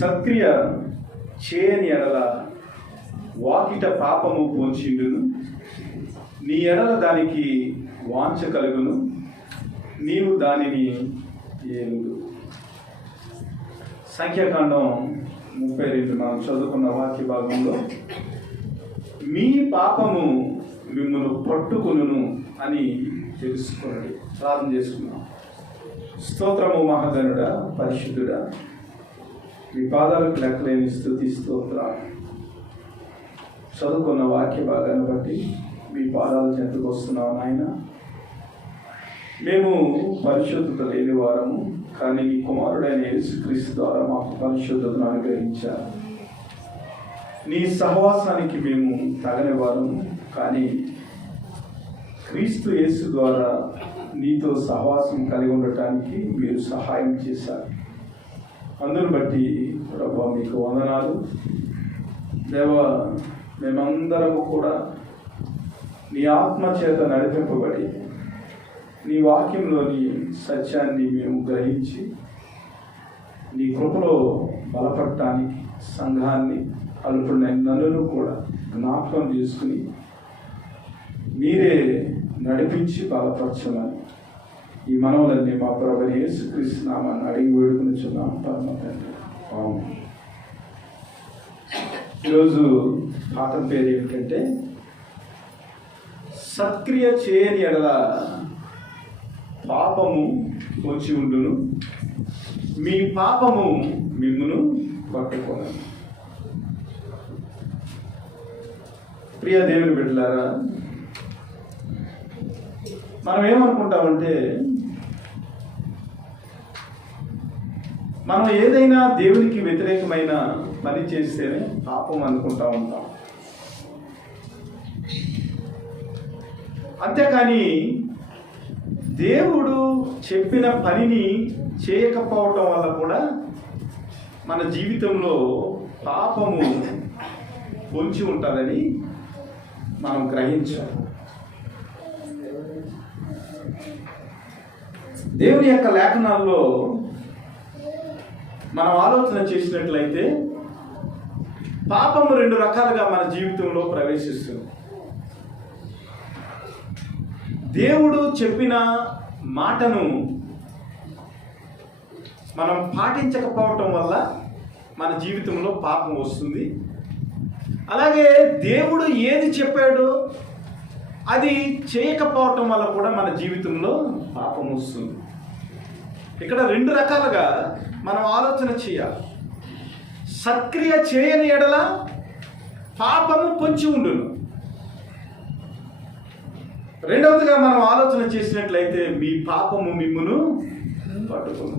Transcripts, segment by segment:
సత్క్రియ చేయని ఎడల వాకిట పాపము పోంచిండును, నీ ఎడల దానికి వాంఛ కలుగును, నీవు దానిని ఏలుడు. సంఖ్యాకాండం 32 మనం చదువుకున్న వాక్య భాగంలో మీ పాపము మిమ్మల్ని పట్టుకొనును అని తెలుసుకోండి. ప్రార్థన చేసుకున్నాం. స్తోత్రము మహాగణుడా, పరిశుద్ధుడా, మీ పాదాలకు లెక్కలేని స్తుతి స్తోత్రాలు. చదువుకున్న వాక్య భాగాన్ని బట్టి మీ పాదాల చెంతకు వస్తున్నాం నాయన. మేము పరిశుద్ధత లేని వారము, కానీ నీ కుమారుడైన యేసుక్రీస్తు ద్వారా మాకు పరిశుద్ధతను అనుగ్రహించారు. నీ సహవాసానికి మేము తగని వారము, కానీ క్రీస్తు యేసు ద్వారా నీతో సహవాసం కలిగి ఉండటానికి మీరు సహాయం చేశారు. అందును బట్టి ప్రభువా మీకు వందనాలు. దేవా, మేమందరము కూడా నీ ఆత్మ చేత నడిపింపబడి నీ వాక్యంలోని సత్యాన్ని మేము గ్రహించి నీ కృపలో బలపడటానికి సంఘాన్ని అల్పుడిన నన్ను కూడా జ్ఞాపకం చేసుకుని మీరే నడిపించి బలపరచమని ఈ మనవులన్నీ మా ప్రభువైన యేసుక్రీస్తు నామమున అడిగి వేడుకొనుచున్నాం పరమ తండ్రి. ఆమేన్. ఈరోజు పాఠం పేరు ఏమిటంటే సత్క్రియ చేయని ఎడల పాపము వచ్చి ఉండును, మీ పాపము మిమ్మును పట్టుకొనును. ప్రియ దేవుని బిడ్డలారా, మనం ఏమనుకుంటామంటే మనం ఏదైనా దేవునికి వ్యతిరేకమైన పని చేస్తేనే పాపం అనుకుంటా ఉంటాం. అంతేకాని దేవుడు చెప్పిన పనిని చేయకపోవటం వల్ల కూడా మన జీవితంలో పాపము పొంచి ఉంటుందని మనం గ్రహించాలి. దేవుని యొక్క లేఖనాల్లో మనం ఆలోచన చేసినట్లయితే పాపము 2 రకాలుగా మన జీవితంలో ప్రవేశిస్తుంది. దేవుడు చెప్పిన మాటను మనం పాటించకపోవటం వల్ల మన జీవితంలో పాపం వస్తుంది. అలాగే దేవుడు ఏది చెప్పాడో అది చేయకపోవటం వల్ల కూడా మన జీవితంలో పాపం వస్తుంది. ఇక్కడ 2 రకాలుగా మనం ఆలోచన చేయాలి. సత్క్రియ చేయని ఎడల పాపము పొంచి ఉండును. రెండవదిగా మనం ఆలోచన చేసినట్లయితే మీ పాపము మిమ్మును పట్టుకొను.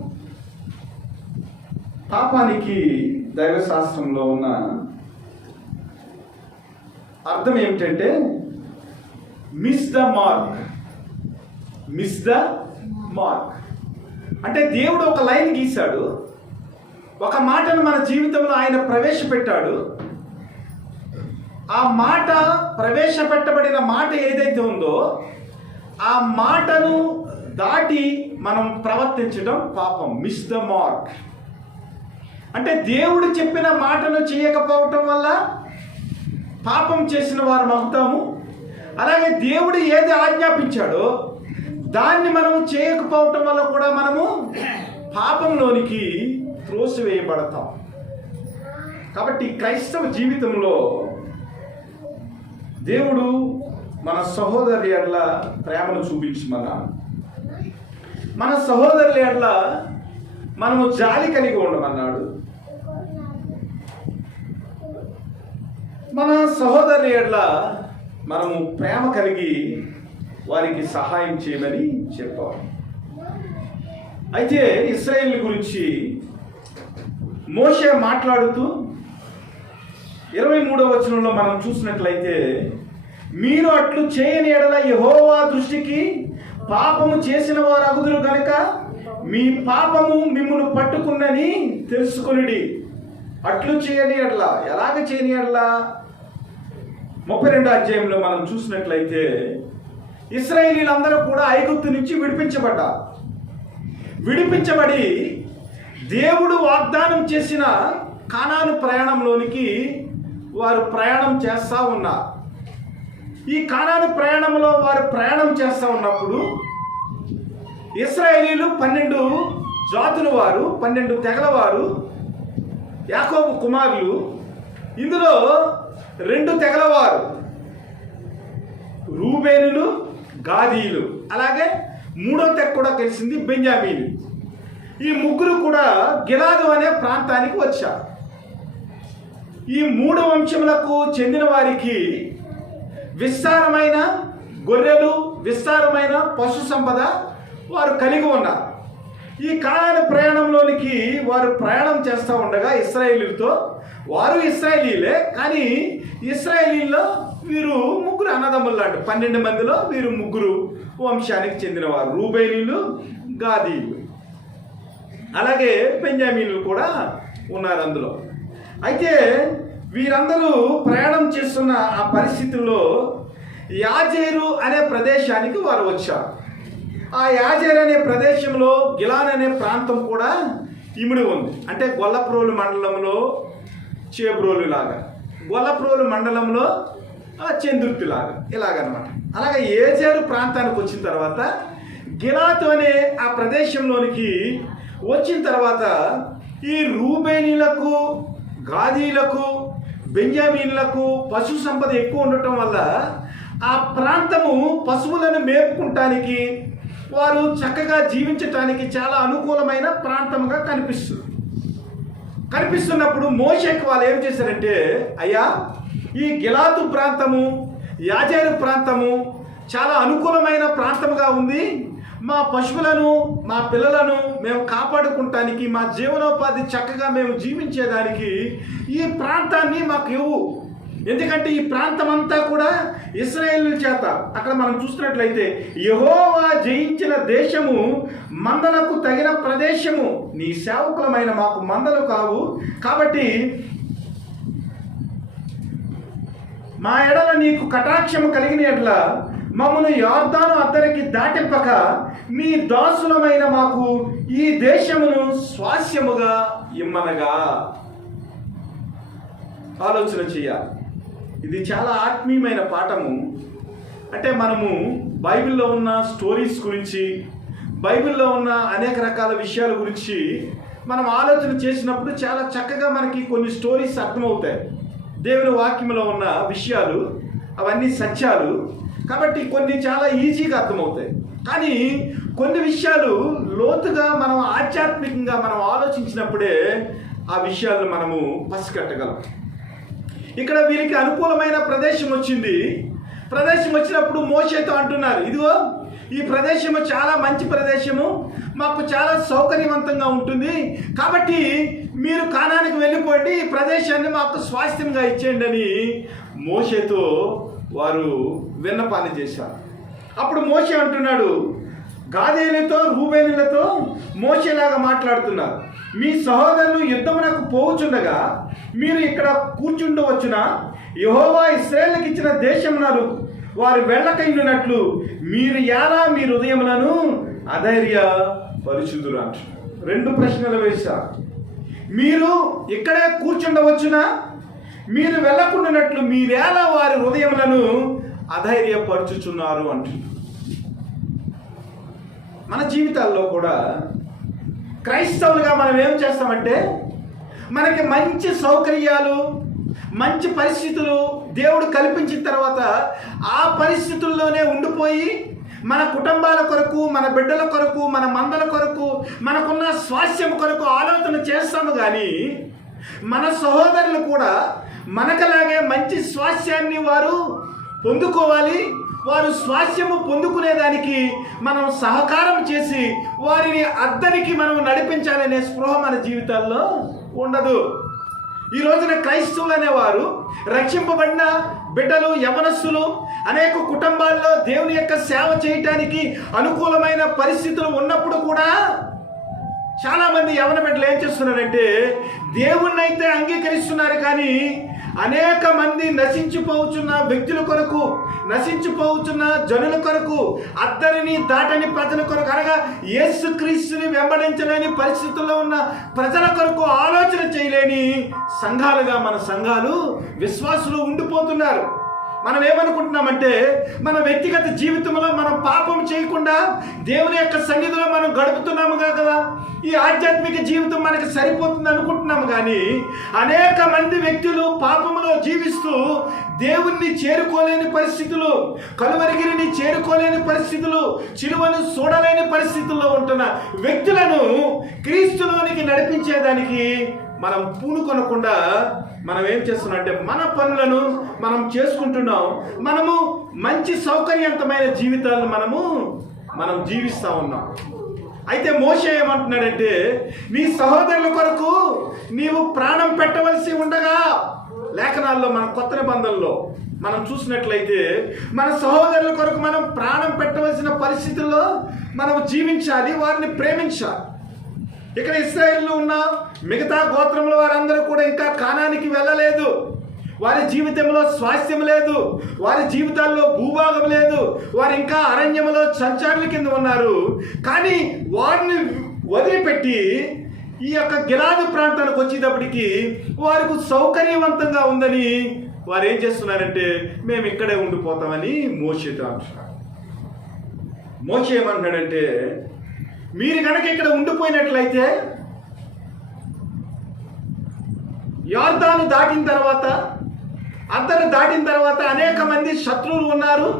పాపానికి దైవశాస్త్రంలో ఉన్న అర్థం ఏమిటంటే miss the mark. Miss the mark అంటే దేవుడు ఒక లైన్ గీశాడు, ఒక మాటను మన జీవితంలో ఆయన ప్రవేశపెట్టాడు. ఆ మాట ప్రవేశపెట్టబడిన మాట ఏదైతే ఉందో ఆ మాటను దాటి మనం ప్రవర్తించడం పాపం. మిస్ ద మార్క్ అంటే దేవుడు చెప్పిన మాటను చేయకపోవటం వల్ల పాపం చేసిన వారం అవుతాము. అలాగే దేవుడు ఏది ఆజ్ఞాపించాడో దాన్ని మనము చేయకపోవటం వల్ల కూడా మనము పాపంలోనికి త్రోసివేయబడతాం. కాబట్టి క్రైస్తవ జీవితంలో దేవుడు మన సహోదరుల ఎడల ప్రేమను చూపించమన్నాడు. మన సహోదరుల ఎడల మనము జాలి కలిగి ఉండమన్నాడు. మన సహోదరుల ఎడల మనము ప్రేమ కలిగి వారికి సహాయం చేయమని చెప్పారు. అయితే ఇశ్రాయేలు గురించి మోషే మాట్లాడుతూ 23వ వచనంలో మనం చూసినట్లయితే, మీరు అట్లు చేయని ఎడల యెహోవా దృష్టికి పాపము చేసిన వారు అగుదురు గనుక మీ పాపము మిమ్మును పట్టుకున్నని తెలుసుకొనిడి. అట్లు చేయని ఎడల, ఎలాగ చేయని ఎడల 32వ అధ్యాయంలో మనం చూసినట్లయితే ఇశ్రాయేలీలందరూ కూడా ఐగుప్తు నుంచి విడిపించబడి దేవుడు వాగ్దానం చేసిన కానాను ప్రయాణంలోనికి వారు ప్రయాణం చేస్తూ ఉన్నారు. ఈ కానాను ప్రయాణంలో వారు ప్రయాణం చేస్తూ ఉన్నప్పుడు ఇశ్రాయేలీలు 12 జాతుల వారు, 12 తెగల వారు, యాకోబు కుమారులు. ఇందులో 2 తెగల వారు రూబేనులు, గాదీలు, అలాగే 3వ తెగ కూడా కలిసింది బెంజామీను. ఈ ముగ్గురు కూడా గిలాదు అనే ప్రాంతానికి వచ్చారు. ఈ 3 వంశములకు చెందిన వారికి విస్తారమైన గొర్రెలు, విస్తారమైన పశు సంపద వారు కలిగి ఉన్నారు. ఈ కానాను ప్రయాణంలోనికి వారు ప్రయాణం చేస్తూ ఉండగా ఇశ్రాయేలీలతో, వారు ఇశ్రాయేలీలే, కానీ ఇశ్రాయేలీల్లో వీరు ముగ్గురు అన్నదమ్ములు లాంటి 12 మందిలో వీరు ముగ్గురు వంశానికి చెందినవారు, రూబేనీలు, గాదీలు, అలాగే బెంజామీనులు కూడా ఉన్నారు అందులో. అయితే వీరందరూ ప్రయాణం చేస్తున్న ఆ పరిస్థితుల్లో యాజేరు అనే ప్రదేశానికి వారు వచ్చారు. ఆ యాజేరు అనే ప్రదేశంలో గిలాన్ అనే ప్రాంతం కూడా ఇమిడి ఉంది. అంటే గొల్లప్రోలు మండలంలో చేబ్రోలు లాగా, గొల్లప్రోలు మండలంలో చంద్రుతి లాగా, ఇలాగనమాట. అలాగే ఏజేరు ప్రాంతానికి వచ్చిన తర్వాత గిలాతు అనే ఆ ప్రదేశంలోనికి వచ్చిన తర్వాత ఈ రూబేనీలకు, గాదీలకు, బెంజామీన్లకు పశు సంపద ఎక్కువ ఉండటం వల్ల ఆ ప్రాంతము పశువులను మేపుకుంటానికి, వారు చక్కగా జీవించటానికి చాలా అనుకూలమైన ప్రాంతంగా కనిపిస్తున్నప్పుడు మోషేకి వాళ్ళు ఏం చేశారంటే, అయ్యా ఈ గిలాతు ప్రాంతము, యాజేరు ప్రాంతము చాలా అనుకూలమైన ప్రాంతంగా ఉంది, మా పశువులను, మా పిల్లలను మేము కాపాడుకుంటానికి, మా జీవనోపాధి చక్కగా మేము జీవించేదానికి ఈ ప్రాంతాన్ని మాకు ఇవ్వు. ఎందుకంటే ఈ ప్రాంతం అంతా కూడా ఇశ్రాయేలు చేత, అక్కడ మనం చూస్తున్నట్లయితే యెహోవా జయించిన దేశము, మందలకు తగిన ప్రదేశము, నీ సేవకులమైన మాకు మందలు కావు, కాబట్టి మా ఎడల నీకు కటాక్షము కలిగిన ఎడల మమ్మను యొర్దాను అద్దరికి దాటింపక నీ దాసులమైన మాకు ఈ దేశమును స్వాస్యముగా ఇమ్మనగా. ఆలోచన చేయాలి. ఇది చాలా ఆత్మీయమైన పాఠము. అంటే మనము బైబిల్లో ఉన్న స్టోరీస్ గురించి, బైబిల్లో ఉన్న అనేక రకాల విషయాల గురించి మనం ఆలోచన చేసినప్పుడు చాలా చక్కగా మనకి కొన్ని స్టోరీస్ అర్థమవుతాయి. దేవుని వాక్యంలో ఉన్న విషయాలు అవన్నీ సత్యాలు కాబట్టి కొన్ని చాలా ఈజీగా అర్థమవుతాయి. కానీ కొన్ని విషయాలు లోతుగా మనం ఆధ్యాత్మికంగా మనం ఆలోచించినప్పుడే ఆ విషయాలను మనము పసిగట్టగలం. ఇక్కడ వీరికి అనుకూలమైన ప్రదేశం వచ్చింది. ప్రదేశం వచ్చినప్పుడు మోషేతో అంటున్నారు, ఇదిగో ఈ ప్రదేశము చాలా మంచి ప్రదేశము, మాకు చాలా సౌకర్యవంతంగా ఉంటుంది, కాబట్టి మీరు కానానికి వెళ్ళిపోండి, ఈ ప్రదేశాన్ని మాకు స్వాస్థ్యంగా ఇచ్చేయండి అని మోషేతో వారు విన్నపాన్ని చేశారు. అప్పుడు మోషే అంటున్నాడు, గాదేలతో, రూబేనులతో మోషేలాగా మాట్లాడుతున్నారు, మీ సహోదరులు యుద్ధమునకు పోవుచుండగా మీరు ఇక్కడ కూర్చుండవచ్చున, యెహోవా ఇశ్రాయేలుకి ఇచ్చిన దేశమునకు వారు వెళ్ళకైనట్లు మీరు ఎలా మీ హృదయములను అధైర్యపరుచుదురు అంటున్నారు. 2 ప్రశ్నలు వేశారు. మీరు ఇక్కడే కూర్చుండవచ్చునా, మీరు వెళ్ళకుండానట్లు మీరేలా వారి హృదయములను అధైర్యపరుచుచున్నారు అంటున్నారు. మన జీవితాల్లో కూడా క్రైస్తవులుగా మనం ఏం చేస్తామంటే, మనకి మంచి సౌకర్యాలు, మంచి పరిస్థితులు దేవుడు కల్పించిన తర్వాత ఆ పరిస్థితుల్లోనే ఉండిపోయి మన కుటుంబాల కొరకు, మన బిడ్డల కొరకు, మన మందల కొరకు, మనకున్న స్వాస్థ్యం కొరకు ఆలోచన చేస్తాము. కానీ మన సహోదరులు కూడా మనకలాగే మంచి స్వాస్థ్యాన్ని వారు పొందుకోవాలి, వారు స్వాస్థ్యము పొందుకునేదానికి మనం సహకారం చేసి వారిని అద్దరికి మనం నడిపించాలనే స్పృహ మన జీవితాల్లో ఉండదు. ఈ రోజున క్రైస్తవులు అనేవారు, రక్షింపబడిన బిడ్డలు, యవనస్తులు, అనేక కుటుంబాల్లో దేవుని యొక్క సేవ చేయటానికి అనుకూలమైన పరిస్థితులు ఉన్నప్పుడు కూడా చాలామంది యవన బిడ్డలు ఏం చేస్తున్నారంటే, దేవుణ్ణి అయితే అంగీకరిస్తున్నారు కానీ అనేక మంది నశించిపోతున్న వ్యక్తుల కొరకు, నశించిపోతున్న జనుల కొరకు, అద్దరిని దాటని ప్రజల కొరకు, అనగా యేసుక్రీస్తుని వెంబడించలేని పరిస్థితుల్లో ఉన్న ప్రజల కొరకు ఆలోచన చేయలేని సంఘాలుగా మన సంఘాలు, విశ్వాసులు ఉండిపోతున్నారు. మనం ఏమనుకుంటున్నామంటే మన వ్యక్తిగత జీవితంలో మనం పాపం చేయకుండా దేవుని యొక్క సన్నిధిలో మనం గడుపుతున్నాము కదా, ఈ ఆధ్యాత్మిక జీవితం మనకి సరిపోతుంది అనుకుంటున్నాము. కానీ అనేక మంది వ్యక్తులు పాపములో జీవిస్తూ దేవుణ్ణి చేరుకోలేని పరిస్థితులు, కలువరిగిరిని చేరుకోలేని పరిస్థితులు, సిలువను చూడలేని పరిస్థితుల్లో ఉంటున్న వ్యక్తులను క్రీస్తులోనికి నడిపించేదానికి మనం పూనుకొనకుండా మనం ఏం చేస్తున్నాం అంటే మన పనులను మనం చేసుకుంటున్నాం. మనము మంచి సౌకర్యవంతమైన జీవితాలను మనం జీవిస్తూ ఉన్నాం. అయితే మోషే ఏమంటున్నాడంటే, నీ సహోదరుల కొరకు నీవు ప్రాణం పెట్టవలసి ఉండగా, లేఖనాల్లో మన కొత్త నిబంధనలో మనం చూసినట్లయితే మన సహోదరుల కొరకు మనం ప్రాణం పెట్టవలసిన పరిస్థితుల్లో మనం జీవించాలి, వారిని ప్రేమించాలి. ఇక్కడ ఇశ్రాయేలులో ఉన్న మిగతా గోత్రముల వారందరూ కూడా ఇంకా కానానికి వెళ్ళలేదు. వారి జీవితంలో స్వాస్థ్యం లేదు, వారి జీవితాల్లో భూభాగం లేదు, వారు ఇంకా అరణ్యంలో సంచారుల కింద ఉన్నారు. కానీ వారిని వదిలిపెట్టి ఈ యొక్క గిలాదు ప్రాంతానికి వచ్చేటప్పటికి వారికి సౌకర్యవంతంగా ఉందని వారు ఏం చేస్తున్నారంటే మేము ఇక్కడే ఉండిపోతామని మోషేతో అంటున్నారు. మోషే ఏమంటున్నాడంటే, మీరు కనుక ఇక్కడ ఉండిపోయినట్లయితే యోర్దాను దాటిన తర్వాత, అద్దరు దాటిన తర్వాత అనేక మంది శత్రువులు ఉన్నారు.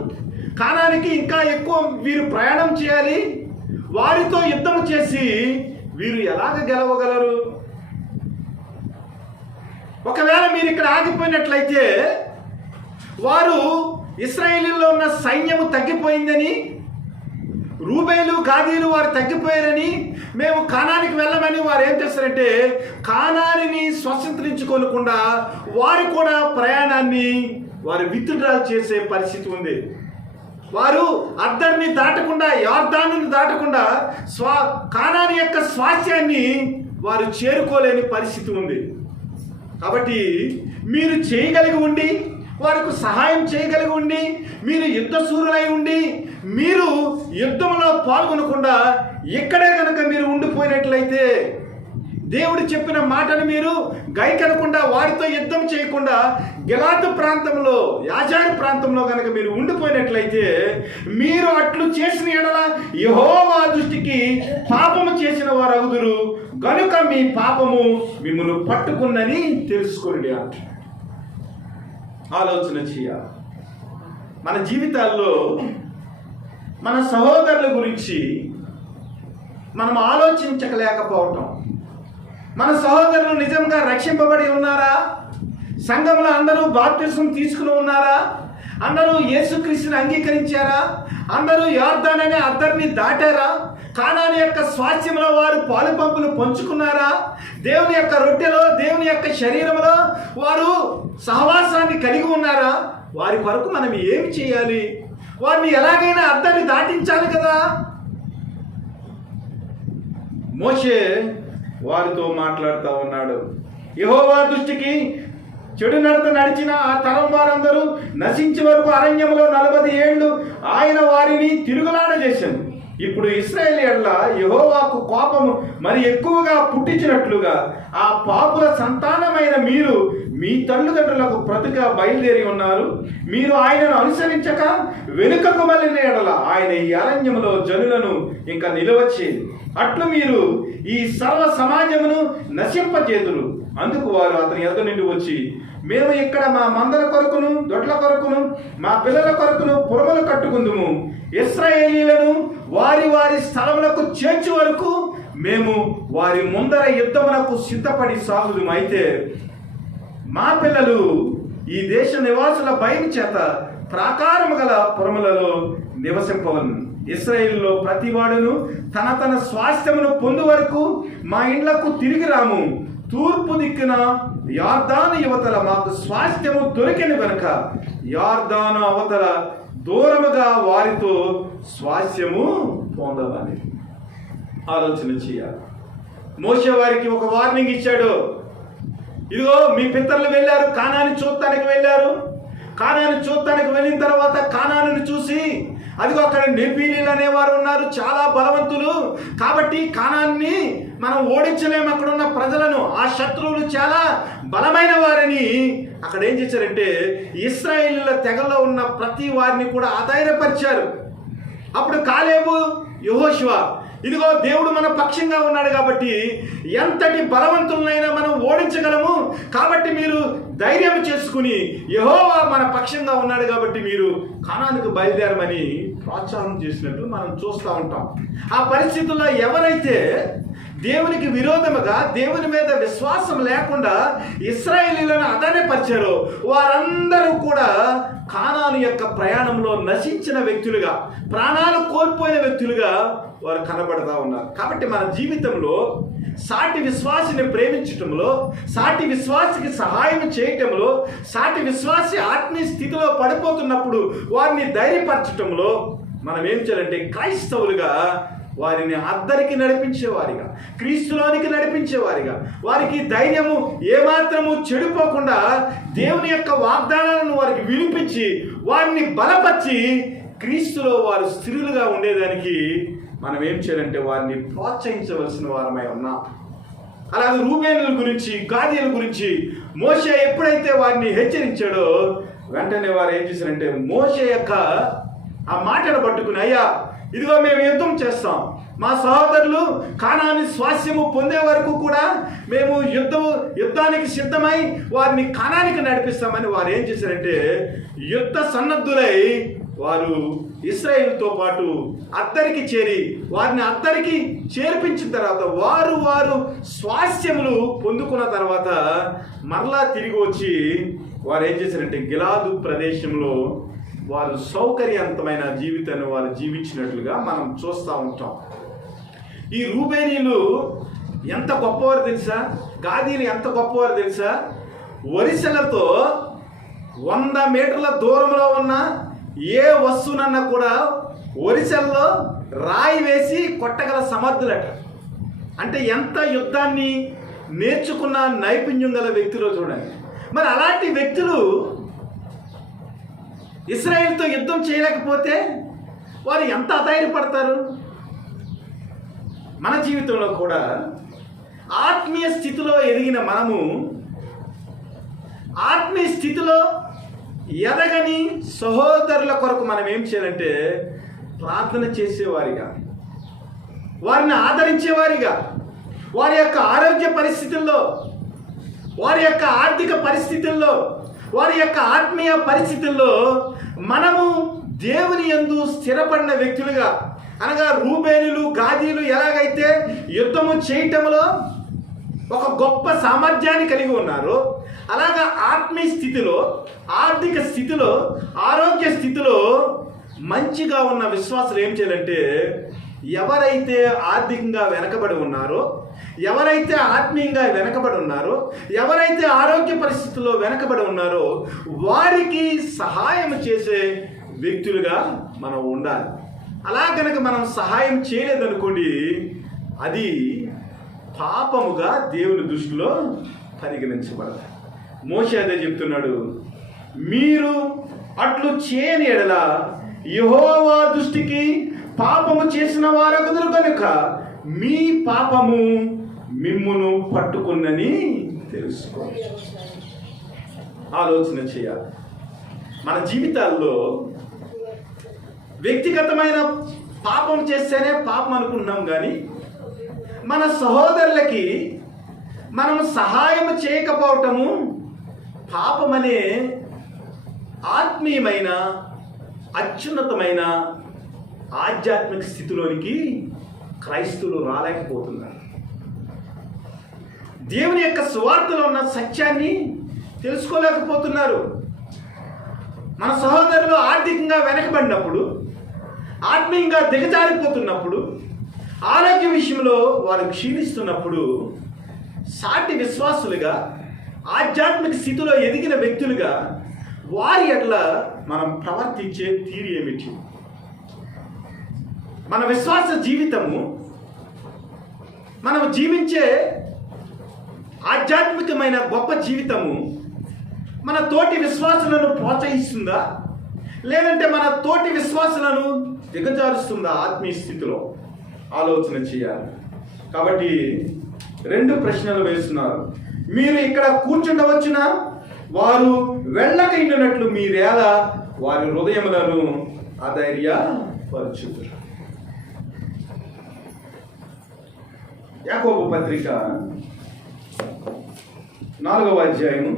కానానికి ఇంకా ఎక్కువ వీరు ప్రయాణం చేయాలి. వారితో యుద్ధం చేసి వీరు ఎలాగ గెలవగలరు? ఒకవేళ మీరు ఇక్కడ ఆగిపోయినట్లయితే వారు ఇశ్రాయేలీలో ఉన్న సైన్యము తగ్గిపోయిందని, రూబేలు గాదీలు వారు తగ్గిపోయారని, మేము కానానికి వెళ్ళమని వారు ఏం చేస్తారంటే కానానిని స్వతంత్రించుకోకుండా వారు కూడా ప్రయాణాన్ని వారు విత్డ్రా చేసే పరిస్థితి ఉంది. వారు అద్దరిని దాటకుండా, యోర్దానుని దాటకుండా కానాని యొక్క స్వాస్థ్యాన్ని వారు చేరుకోలేని పరిస్థితి ఉంది. కాబట్టి మీరు చేయగలిగి ఉండి, వారికి సహాయం చేయగలిగి ఉండి, మీరు యుద్ధశూరులై ఉండి, మీరు యుద్ధంలో పాల్గొనకుండా ఇక్కడే కనుక మీరు ఉండిపోయినట్లయితే, దేవుడు చెప్పిన మాటను మీరు గైకొనకుండా, వారితో యుద్ధం చేయకుండా గిలాదు ప్రాంతంలో, యాజారు ప్రాంతంలో కనుక మీరు ఉండిపోయినట్లయితే, మీరు అట్లు చేసిన ఎడల యెహోవా దృష్టికి పాపము చేసిన వారు అగుదురు గనుక మీ పాపము మిమ్మల్ని పట్టుకున్నని తెలుసుకోండి అంటున్నాడు. ఆలోచన చేయాలి. మన జీవితాల్లో మన సహోదరుల గురించి మనం ఆలోచించలేకపోవటం. మన సహోదరులు నిజంగా రక్షింపబడి ఉన్నారా? సంఘంలో అందరూ బాప్తిసం తీసుకుని ఉన్నారా? అందరూ యేసుక్రీస్తుని అంగీకరించారా? అందరూ యోర్దాను అనే అద్దరిని దాటారా? కానాని యొక్క స్వాస్థ్యంలో వారు పాలు పంపులు పంచుకున్నారా? దేవుని యొక్క రొట్టెలో, దేవుని యొక్క శరీరంలో వారు సహవాసాన్ని కలిగి ఉన్నారా? వారి కొరకు మనం ఏమి చేయాలి? వారిని ఎలాగైనా అద్దరిని దాటించాలి కదా. మోషే వారితో మాట్లాడుతూ ఉన్నాడు. యెహోవా దృష్టికి చెడు నడత నడిచిన ఆ తరం వారందరూ నశించే వరకు అరణ్యంలో 40 ఏళ్ళు ఆయన వారిని తిరుగులాడజేశాను. ఇప్పుడు ఇశ్రాయేలు ఎడల యెహోవాకు కోపము మరి ఎక్కువగా పుట్టించినట్లుగా ఆ పాపుల సంతానమైన మీరు మీ తల్లిదండ్రులకు ప్రతిగా బయలుదేరి ఉన్నారు. మీరు ఆయనను అనుసరించక వెనుకకు మళ్ళిన ఎడల ఆయన ఈ అరణ్యములో జనులను ఇంకా నిలవచ్చేది. అట్లు మీరు ఈ సర్వ సమాజమును నశింపజేతురు. అందుకు వారు అతని ఎదురు నుండి వచ్చి, మేము ఇక్కడ మా మందల కొరకును, దొడ్ల కొరకును, మా పిల్లల కొరకును పురములు కట్టుకుందుము. ఇశ్రాయేలీలను వారి వారి స్థలములకు చేర్చు వరకు మేము వారి ముందర యుద్ధములకు సిద్ధపడి సాగుదుము. అయితే మా పిల్లలు ఈ దేశ నివాసుల భయం చేత ప్రాకారము గల పురములలో నివసింపవలను. ఇశ్రాయేలులో ప్రతివాడును తన తన స్వాస్థ్యమును పొందు వరకు మా ఇండ్లకు తిరిగి రాము. తూర్పు దిక్కున యోర్దాను యువతల మాకు స్వాస్థ్యము దొరికిన కనుక యోర్దాను అవతల దూరముగా వారితో స్వాస్థ్యము పొందవాలి. ఆలోచన చేయాలి. మోషే వారికి ఒక వార్నింగ్ ఇచ్చాడు. ఇదిగో మీ పితరులు వెళ్ళారు, కానాని చూడటానికి వెళ్ళారు. కానాను చూడటానికి వెళ్ళిన తర్వాత కానాను చూసి, అదిగో అక్కడ నెఫీలీలు అనేవారు ఉన్నారు, చాలా బలవంతులు, కాబట్టి కానాన్ని మనం ఓడించలేము, అక్కడ ఉన్న ప్రజలను, ఆ శత్రువులు చాలా బలమైన వారని అక్కడ ఏం చేశారంటే ఇశ్రాయేలీయుల తెగలో ఉన్న ప్రతి వారిని కూడా అధైర్యపరిచారు. అప్పుడు కాలేబు, యెహోషువ, ఇదిగో దేవుడు మన పక్షంగా ఉన్నాడు కాబట్టి ఎంతటి బలవంతులనైనా మనం ఓడించగలము, కాబట్టి మీరు ధైర్యం చేసుకుని యెహోవా మన పక్షంగా ఉన్నాడు కాబట్టి మీరు కానానుకు బయలుదేరమని ప్రోత్సాహం చేసినట్టు మనం చూస్తూ ఉంటాం. ఆ పరిస్థితుల్లో ఎవరైతే దేవునికి విరోధముగా, దేవుని మీద విశ్వాసం లేకుండా ఇశ్రాయేలీయులను అధైర్యపరిచారో వారందరూ కూడా కానాను యొక్క ప్రయాణంలో నశించిన వ్యక్తులుగా, ప్రాణాలు కోల్పోయిన వ్యక్తులుగా వారు కనబడతా ఉన్నారు. కాబట్టి మన జీవితంలో సాటి విశ్వాసిని ప్రేమించటంలో, సాటి విశ్వాసికి సహాయం చేయటంలో, సాటి విశ్వాసి ఆత్మీయ స్థితిలో పడిపోతున్నప్పుడు వారిని ధైర్యపరచటంలో మనం ఏం చేయాలంటే క్రైస్తవులుగా వారిని అద్దరికి నడిపించేవారిగా, క్రీస్తులోనికి నడిపించేవారిగా, వారికి ధైర్యము ఏమాత్రము చెడిపోకుండా దేవుని యొక్క వాగ్దానాలను వారికి వినిపించి వారిని బలపరిచి క్రీస్తులో వారు స్థిరులుగా ఉండేదానికి మనం ఏం చేయాలంటే వారిని ప్రోత్సహించవలసిన వారమై ఉన్నాం. అలాగే రూబేనుల గురించి, గాదీల గురించి మోషే ఎప్పుడైతే వారిని హెచ్చరించాడో వెంటనే వారు ఏం చేశారంటే మోషే యొక్క ఆ మాటను పట్టుకుని, అయ్యా ఇదిగో మేము యుద్ధం చేస్తాం, మా సహోదరులు కానాని స్వాస్యము పొందే వరకు కూడా మేము యుద్ధానికి సిద్ధమై వారిని కానానికి నడిపిస్తామని వారు ఏం చేశారంటే యుద్ధ సన్నద్ధులై వారు ఇశ్రాయేలుతో పాటు అద్దరికి చేరి వారిని అద్దరికి చేర్పించిన తర్వాత వారు స్వాస్యములు పొందుకున్న తర్వాత మరలా తిరిగి వచ్చి వారు ఏం చేశారంటే గిలాదు ప్రదేశంలో వారు సౌకర్యవంతమైన జీవితాన్ని వారు జీవించినట్లుగా మనం చూస్తూ ఉంటాం. ఈ రూబేనీలు ఎంత గొప్పవారు తెలుసా, గాదీలు ఎంత గొప్పవారు తెలుసా, వరిసెలతో 100 మీటర్ల దూరంలో ఉన్న ఏ వస్తువునన్నా కూడా వరిసెల్లో రాయి వేసి కొట్టగల సమర్థులట. అంటే ఎంత యుద్ధాన్ని నేర్చుకున్న నైపుణ్యం గల వ్యక్తులు చూడండి. మరి అలాంటి వ్యక్తులు ఇశ్రాయేలుతో యుద్ధం చేయలేకపోతే వారు ఎంత అధైర్యపడతారు. మన జీవితంలో కూడా ఆత్మీయ స్థితిలో ఎదిగిన మనము ఆత్మీయ స్థితిలో ఎదగని సహోదరుల కొరకు మనం ఏం చేయాలంటే ప్రార్థన చేసేవారిగా, వారిని ఆదరించేవారిగా, వారి యొక్క ఆరోగ్య పరిస్థితుల్లో, వారి యొక్క ఆర్థిక పరిస్థితుల్లో, వారి యొక్క ఆత్మీయ పరిస్థితుల్లో మనము దేవుని యందు స్థిరపడిన వ్యక్తులుగా, అనగా రూబేనులు, గాదీలు ఎలాగైతే యుద్ధము చేయటంలో ఒక గొప్ప సామర్థ్యాన్ని కలిగి ఉన్నారు, అలాగా ఆత్మీయ స్థితిలో, ఆర్థిక స్థితిలో, ఆరోగ్య స్థితిలో మంచిగా ఉన్న విశ్వాసులు ఏం చేయాలంటే ఎవరైతే ఆర్థికంగా వెనకబడి ఉన్నారో, ఎవరైతే ఆత్మీయంగా వెనకబడి ఉన్నారో, ఎవరైతే ఆరోగ్య పరిస్థితుల్లో వెనకబడి ఉన్నారో వారికి సహాయం చేసే వ్యక్తులుగా మనం ఉండాలి. అలా కనుక మనం సహాయం చేయలేదనుకోండి అది పాపముగా దేవుని దృష్టిలో పరిగణించబడదు. మోషే అదే చెప్తున్నాడు, మీరు అట్లు చేయని ఎడల యెహోవా దృష్టికి పాపము చేసిన వారగుదురు కనుక మీ పాపము మిమ్మును పట్టుకున్నని తెలుసుకో. ఆలోచన చేయాలి. మన జీవితాల్లో వ్యక్తిగతమైన పాపం చేస్తేనే పాపం అనుకుంటున్నాం, కానీ మన సహోదరులకి మనం సహాయం చేయకపోవటము పాపమనే ఆత్మీయమైన అత్యున్నతమైన ఆధ్యాత్మిక స్థితిలోనికి క్రైస్తవులు రాలేకపోతున్నారు. దేవుని యొక్క సువార్తలో ఉన్న సత్యాన్ని తెలుసుకోలేకపోతున్నారు. మన సహోదరులు ఆర్థికంగా వెనకబడినప్పుడు, ఆత్మీయంగా దిగజారిపోతున్నప్పుడు, ఆరోగ్య విషయంలో వారు క్షీణిస్తున్నప్పుడు సాటి విశ్వాసులుగా, ఆధ్యాత్మిక స్థితిలో ఎదిగిన వ్యక్తులుగా వారి ఎట్లా మనం ప్రవర్తించే తీరు ఏమిటి? మన విశ్వాస జీవితము, మనం జీవించే ఆధ్యాత్మికమైన గొప్ప జీవితము మన తోటి విశ్వాసులను ప్రోత్సహిస్తుందా, లేదంటే మన తోటి విశ్వాసులను దిగజారుస్తుందా? ఆత్మీయ స్థితిలో ఆలోచన చేయాలి. కాబట్టి 2 ప్రశ్నలు వేస్తున్నారు. మీరు ఇక్కడ కూర్చుండవచ్చునా? వారు వెళ్ళకైనట్లు మీరేలా వారి హృదయములను అధైర్యపరచుదురు. యాకోబు పత్రిక 4వ అధ్యాయము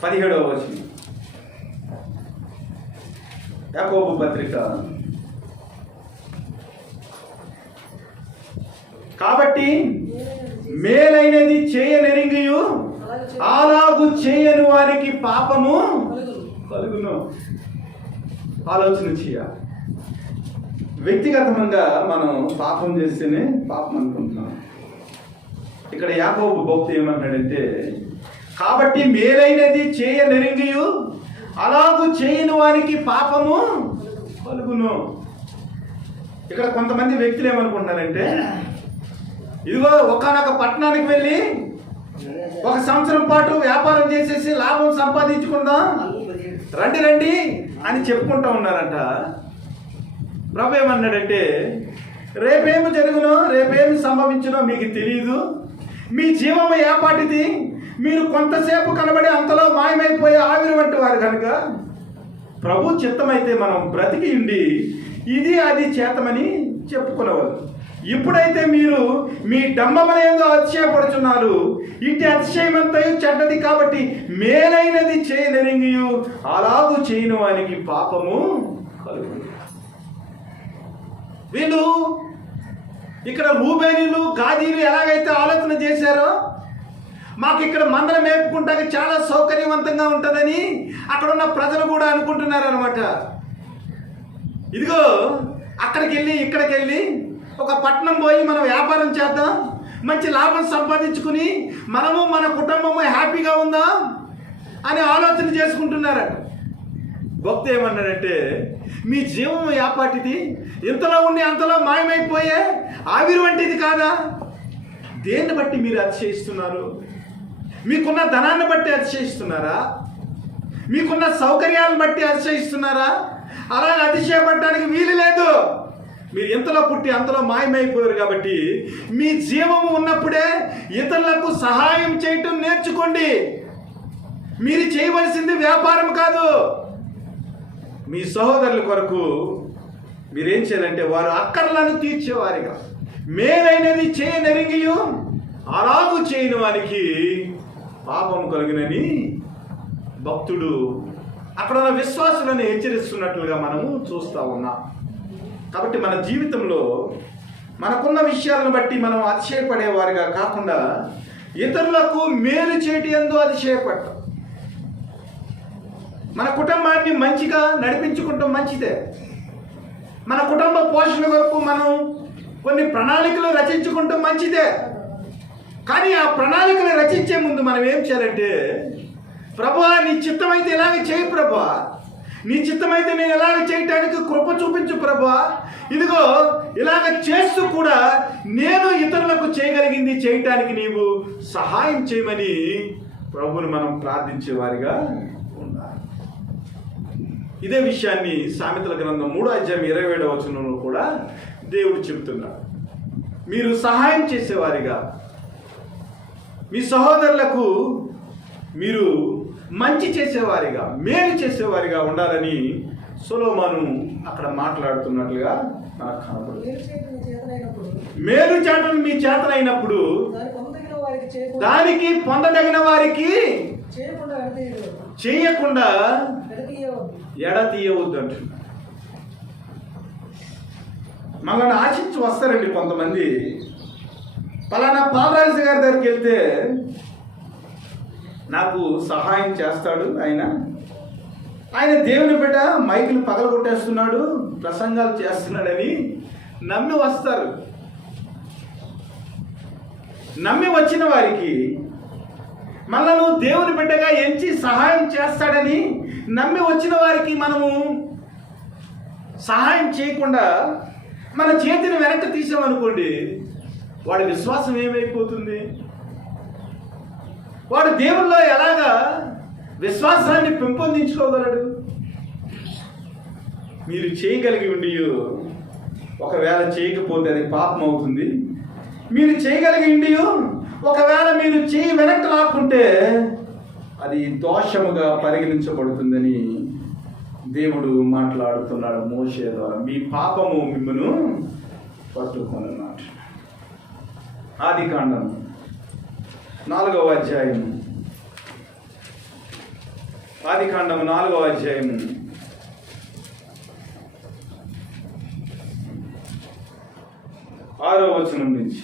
17వ వచనం. యాకోబు పత్రిక. కాబట్టి మేలైనది చేయనెరింగియు అలాగు చేయని వారికి పాపము కలుగును. ఆలోచన చేయాలి. వ్యక్తిగతంగా మనం పాపం చేస్తేనే పాపం అనుకుంటున్నాం. ఇక్కడ యాకోబు భక్తి ఏమంటాడంటే, కాబట్టి మేలైనది చేయనెరింగియు అలాగు చేయని వారికి పాపము కలుగును. ఇక్కడ కొంతమంది వ్యక్తులు ఏమనుకుంటున్నారంటే, ఇదిగో ఒకానొక పట్టణానికి వెళ్ళి 1 సంవత్సరం పాటు వ్యాపారం చేసేసి లాభం సంపాదించుకుందాం, రండి రండి అని చెప్పుకుంటూ ఉన్నారంట. ప్రభు ఏమన్నాడంటే, రేపేమి జరుగునో రేపేమి సంభవించునో మీకు తెలియదు. మీ జీవము ఏపాటిది? మీరు కొంతసేపు కనబడి అంతలో మాయమైపోయే ఆవిరి వంటి వారు కనుక ప్రభు చిత్తమైతే మనం బ్రతికి ఉండి ఇది అది చేతమని చెప్పుకునేవారు. ఇప్పుడైతే మీరు మీ డంబమనేందో అతిశయపడుచున్నారు. ఇటు అతిశయమంతయు చెడ్డది, కాబట్టి మేలైనది చేయనెరింగియు అలాగూ చేయని వానికి పాపము కలుగును. వీళ్ళు ఇక్కడ రూబేనీలు గాదీలు ఎలాగైతే ఆలోచన చేశారో, మాకు ఇక్కడ మందలు మేపుకుంటాక చాలా సౌకర్యవంతంగా ఉంటుందని అక్కడ ఉన్న ప్రజలు కూడా అనుకుంటున్నారు అనమాట. ఇదిగో అక్కడికి వెళ్ళి ఇక్కడికి వెళ్ళి ఒక పట్టణం పోయి మనం వ్యాపారం చేద్దాం, మంచి లాభం సంపాదించుకుని మనము మన కుటుంబము హ్యాపీగా ఉందాం అని ఆలోచన చేసుకుంటున్నారట. భక్తి ఏమన్నాడంటే, మీ జీవం యాపాటిది, ఇంతలో ఉండి అంతలో మాయమైపోయే ఆవిరి వంటిది కాదా? దేన్ని బట్టి మీరు అతిశయిస్తున్నారు? మీకున్న ధనాన్ని బట్టి అతిశయిస్తున్నారా? మీకున్న సౌకర్యాలను బట్టి అతిశయిస్తున్నారా? అలా అతిశయపడటానికి వీలు లేదు. మీరు ఇంతలో పుట్టి అంతలో మాయమైపోయారు. కాబట్టి మీ జీవము ఉన్నప్పుడే ఇతరులకు సహాయం చేయటం నేర్చుకోండి. మీరు చేయవలసింది వ్యాపారం కాదు. మీ సహోదరుల కొరకు మీరేం చేయాలంటే వారు అక్కర్లను తీర్చేవారిగా మేలైనది చేయనెరింగియు అలాగూ చేయని వారికి పాపం కలుగునని భక్తుడు అక్కడ ఉన్న విశ్వాసులను హెచ్చరిస్తున్నట్లుగా మనము చూస్తూ ఉన్నాం. కాబట్టి మన జీవితంలో మనకున్న విషయాలను బట్టి మనం అతిశయపడేవారిగా కాకుండా ఇతరులకు మేలు చేయటి యందు అతిశయపడటం, మన కుటుంబాన్ని మంచిగా నడిపించుకుంటాం మంచిదే. మన కుటుంబ పోషణ కొరకు మనం కొన్ని ప్రణాళికలు రచించుకుంటాం మంచిదే. కానీ ఆ ప్రణాళికలు రచించే ముందు మనం ఏం చేయాలంటే, ప్రభువా నీ చిత్తమైతే ఇలాగ చేయి ప్రభువా, నీ చిత్తమైతే నేను ఎలాగ చేయటానికి కృప చూపించు ప్రభువా, ఇదిగో ఇలాగ చేస్తూ కూడా నేను ఇతరులకు చేయగలిగింది చేయటానికి నీవు సహాయం చేయమని ప్రభువుని మనం ప్రార్థించేవారిగా ఉండాలి. ఇదే విషయాన్ని సామెతల గ్రంథం 3వ అధ్యాయం 27వ వచనంలో కూడా దేవుడు చెబుతున్నాడు. మీరు సహాయం చేసేవారిగా, మీ సహోదరులకు మీరు మంచి చేసేవారిగా, మేలు చేసేవారిగా ఉండాలని సొలొమోను అక్కడ మాట్లాడుతున్నట్లుగా నాకు కనపడుతుంది. మేలు చేతను మీ చేతనైనప్పుడు దానికి పొందదగిన వారికి చేయకుండా ఎడతీయవద్దు అంటున్నాడు. మనల్ని ఆశించి వస్తారండి కొంతమంది. పలానా పాలరాజు గారి దగ్గరికి వెళ్తే నాకు సహాయం చేస్తాడు, ఆయన దేవుని బిడ్డ, మైకులు పగలగొట్టేస్తున్నాడు, ప్రసంగాలు చేస్తున్నాడని నమ్మి వస్తారు. నమ్మి వచ్చిన వారికి మనను దేవుని బిడ్డగా ఎంచి సహాయం చేస్తాడని నమ్మి వచ్చిన వారికి మనము సహాయం చేయకుండా మన చేతిని వెనక్కి తీసామనుకోండి, వాడి విశ్వాసం ఏమైపోతుంది? వాడు దేవుల్లో ఎలాగా విశ్వాసాన్ని పెంపొందించుకోగలడు? మీరు చేయగలిగి ఉండి ఒకవేళ చేయకపోతే అది పాపం అవుతుంది. మీరు చేయగలిగి ఉండి ఒకవేళ మీరు చేయి వెనక్కి లాక్కుంటే అది దోషముగా పరిగణించబడుతుందని దేవుడు మాట్లాడుతున్నాడు మోషే ద్వారా. మీ పాపము మిమ్మను పట్టుకొనున్నాడు. ఆదికాండం 4వ అధ్యాయం. ఆదికాండం 4వ అధ్యాయం 6వ వచనం నుంచి.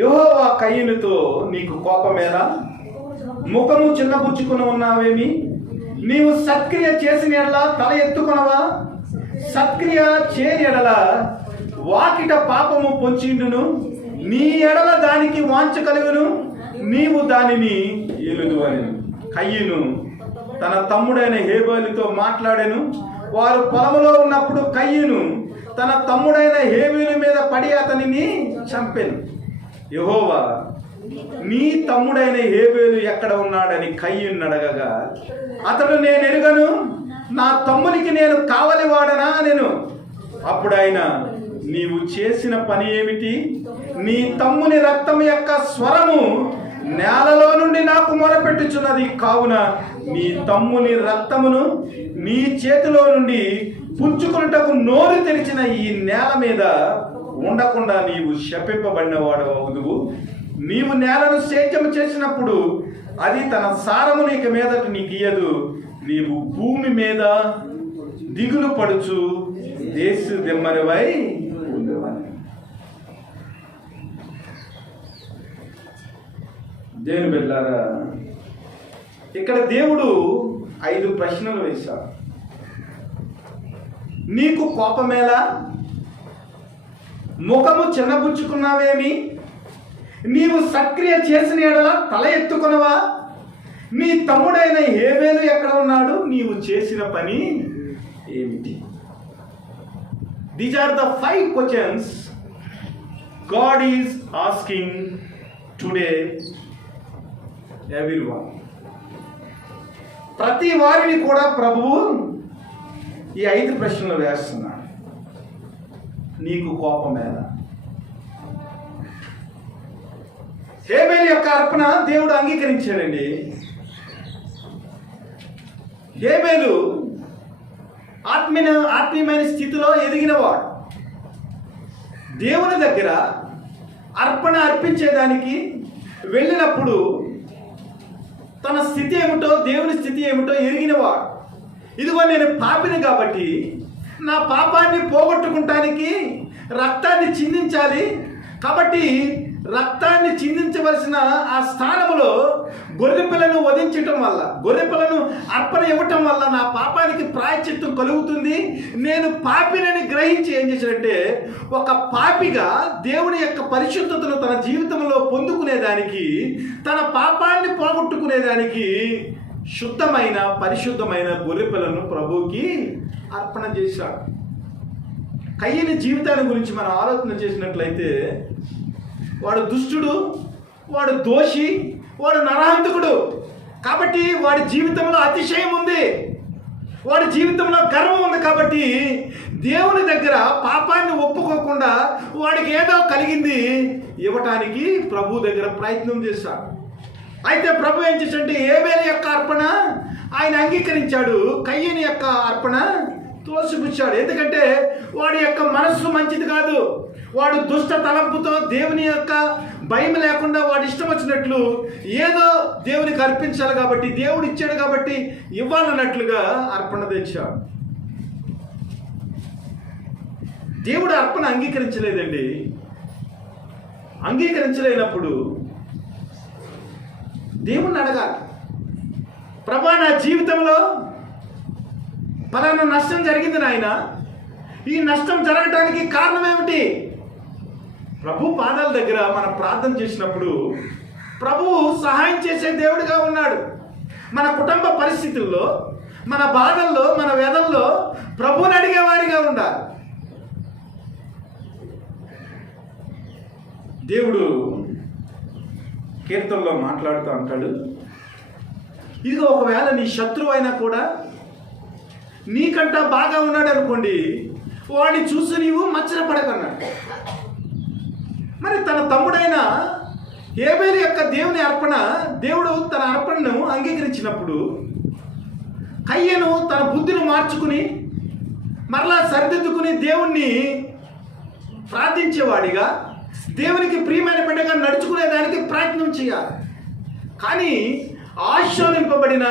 యెహోవా కయీనుతో నీకు కోపమేలా? ముఖము చిన్నబుచ్చుకుని ఉన్నావేమి? నీవు సత్క్రియ చేసిన ఎడల తల ఎత్తుకొనవా? సత్క్రియ చేయని ఎడల వాకిట పాపము పొంచిండును, నీ ఎడల దానికి వాంఛ కలుగును, నీవు దానిని ఏలుదు అని. కయీను తన తమ్ముడైన హేబేలుతో మాట్లాడాను. వారు పొలములో ఉన్నప్పుడు కయీను తన తమ్ముడైన హేబేలు మీద పడి అతనిని చంపెను. యెహోవా నీ తమ్ముడైన హేబేలు ఎక్కడ ఉన్నాడని కయీను అడగగా అతడు, నేను ఎరుగను, నా తమ్మునికి నేను కావలి వాడనా నేను. అప్పుడు ఆయన, నీవు చేసిన పని ఏమిటి? నీ తమ్ముని రక్తం యొక్క స్వరము నేలలో నుండి నాకు మొరపెట్టుచున్నది. కావున నీ తమ్ముని రక్తమును నీ చేతిలో నుండి పుచ్చుకొనుటకు నోరు తెరిచిన ఈ నేల మీద ఉండకుండా నీవు శపింపబడిన వాడు అవుదువు. నీవు నేలను సేద్యము చేసినప్పుడు అది తన సారమును ఇక మీదట నీకు ఇయ్యదు. నీవు భూమి మీద దిగులు పడుచు దేశ దిమ్మరివై ఉండవని. దేవుని బిడ్డలారా, ఇక్కడ దేవుడు 5 ప్రశ్నలు వేశాడు. నీకు కోపమేలా? ముఖము చిన్నబుచ్చుకున్నావేమి? నీవు సత్క్రియ చేసిన ఎడల తల ఎత్తుకొనవా? నీ తమ్ముడైన హేబేలు ఎక్కడ ఉన్నాడు? నీవు చేసిన పని ఏమిటి? These are the 5 questions God is asking today everyone. ప్రతి వారిని కూడా ప్రభువు ఈ 5 ప్రశ్నలు వేస్తున్నాడు. నీకు కోపమేలా? హేబేలు యొక్క అర్పణ దేవుడు అంగీకరించాడండి. హేబేలు ఆత్మీయమైన స్థితిలో ఎదిగినవాడు. దేవుని దగ్గర అర్పణ అర్పించేదానికి వెళ్ళినప్పుడు తన స్థితి ఏమిటో, దేవుని స్థితి ఏమిటో ఎరిగినవాడు. ఇదిగో నేను పాపిని కాబట్టి నా పాపాన్ని పోగొట్టుకుంటానికి రక్తాన్ని చిందించాలి. కాబట్టి రక్తాన్ని చిందించవలసిన ఆ స్థానంలో గొర్రెపిల్లను వధించటం వల్ల, గొర్రెపిల్లను అర్పణ ఇవ్వటం వల్ల నా పాపానికి ప్రాయశ్చిత్తం కలుగుతుంది. నేను పాపినని గ్రహించి ఏం చేశాడంటే, ఒక పాపిగా దేవుని యొక్క పరిశుద్ధతను తన జీవితంలో పొందుకునేదానికి, తన పాపాన్ని పోగొట్టుకునేదానికి శుద్ధమైన పరిశుద్ధమైన గొర్రెపిల్లను ప్రభువుకి అర్పణ చేశాడు. కయ్యని జీవితాన్ని గురించి మనం ఆలోచన చేసినట్లయితే, వాడు దుష్టుడు, వాడు దోషి, వాడు నరహంతకుడు. కాబట్టి వాడి జీవితంలో అతిశయం ఉంది, వాడి జీవితంలో గర్వం ఉంది. కాబట్టి దేవుని దగ్గర పాపాన్ని ఒప్పుకోకుండా వాడికి ఏదో కలిగింది ఇవ్వటానికి ప్రభు దగ్గర ప్రయత్నం చేశాడు. అయితే ప్రభు ఏం చేశాడంటే, హేబేలు యొక్క అర్పణ ఆయన అంగీకరించాడు, కయ్యని యొక్క అర్పణ తోసిపుచ్చాడు. ఎందుకంటే వాడి యొక్క మనస్సు మంచిది కాదు. వాడు దుష్ట తలంపుతో దేవుని యొక్క భయం లేకుండా వాడు ఇష్టం వచ్చినట్లు ఏదో దేవునికి అర్పించాలి కాబట్టి, దేవుడు ఇచ్చాడు కాబట్టి ఇవ్వాలన్నట్లుగా అర్పణ తెచ్చాడు. దేవుడు అర్పణ అంగీకరించలేదండి. అంగీకరించలేనప్పుడు దేవుణ్ణి అడగాలి, ప్రభా నా జీవితంలో పలానా నష్టం జరిగింది నాయన, ఈ నష్టం జరగటానికి కారణం ఏమిటి? ప్రభు పాదాల దగ్గర మనం ప్రార్థన చేసినప్పుడు ప్రభువు సహాయం చేసే దేవుడిగా ఉన్నాడు. మన కుటుంబ పరిస్థితుల్లో, మన బాధల్లో, మన వ్యధల్లో ప్రభువుని అడిగేవాడిగా ఉండాలి. దేవుడు కీర్తనలో మాట్లాడుతూ అంటాడు, ఇదిగో ఒకవేళ నీ శత్రువు అయినా కూడా నీకంటా బాగా ఉన్నాడు అనుకోండి, వాడిని చూసి నీవు మచ్చన పడకన్నాడు. మరి తన తమ్ముడైన హేబేలు యొక్క దేవుని అర్పణ, దేవుడు తన అర్పణను అంగీకరించినప్పుడు కయ్యను తన బుద్ధిని మార్చుకుని మరలా సరిదిద్దుకుని దేవుణ్ణి ప్రార్థించేవాడిగా, దేవునికి ప్రియమైన బిడ్డగా నడుచుకునేదానికి ప్రయత్నం చేయాలి. కానీ ఆశీర్వదింపబడిన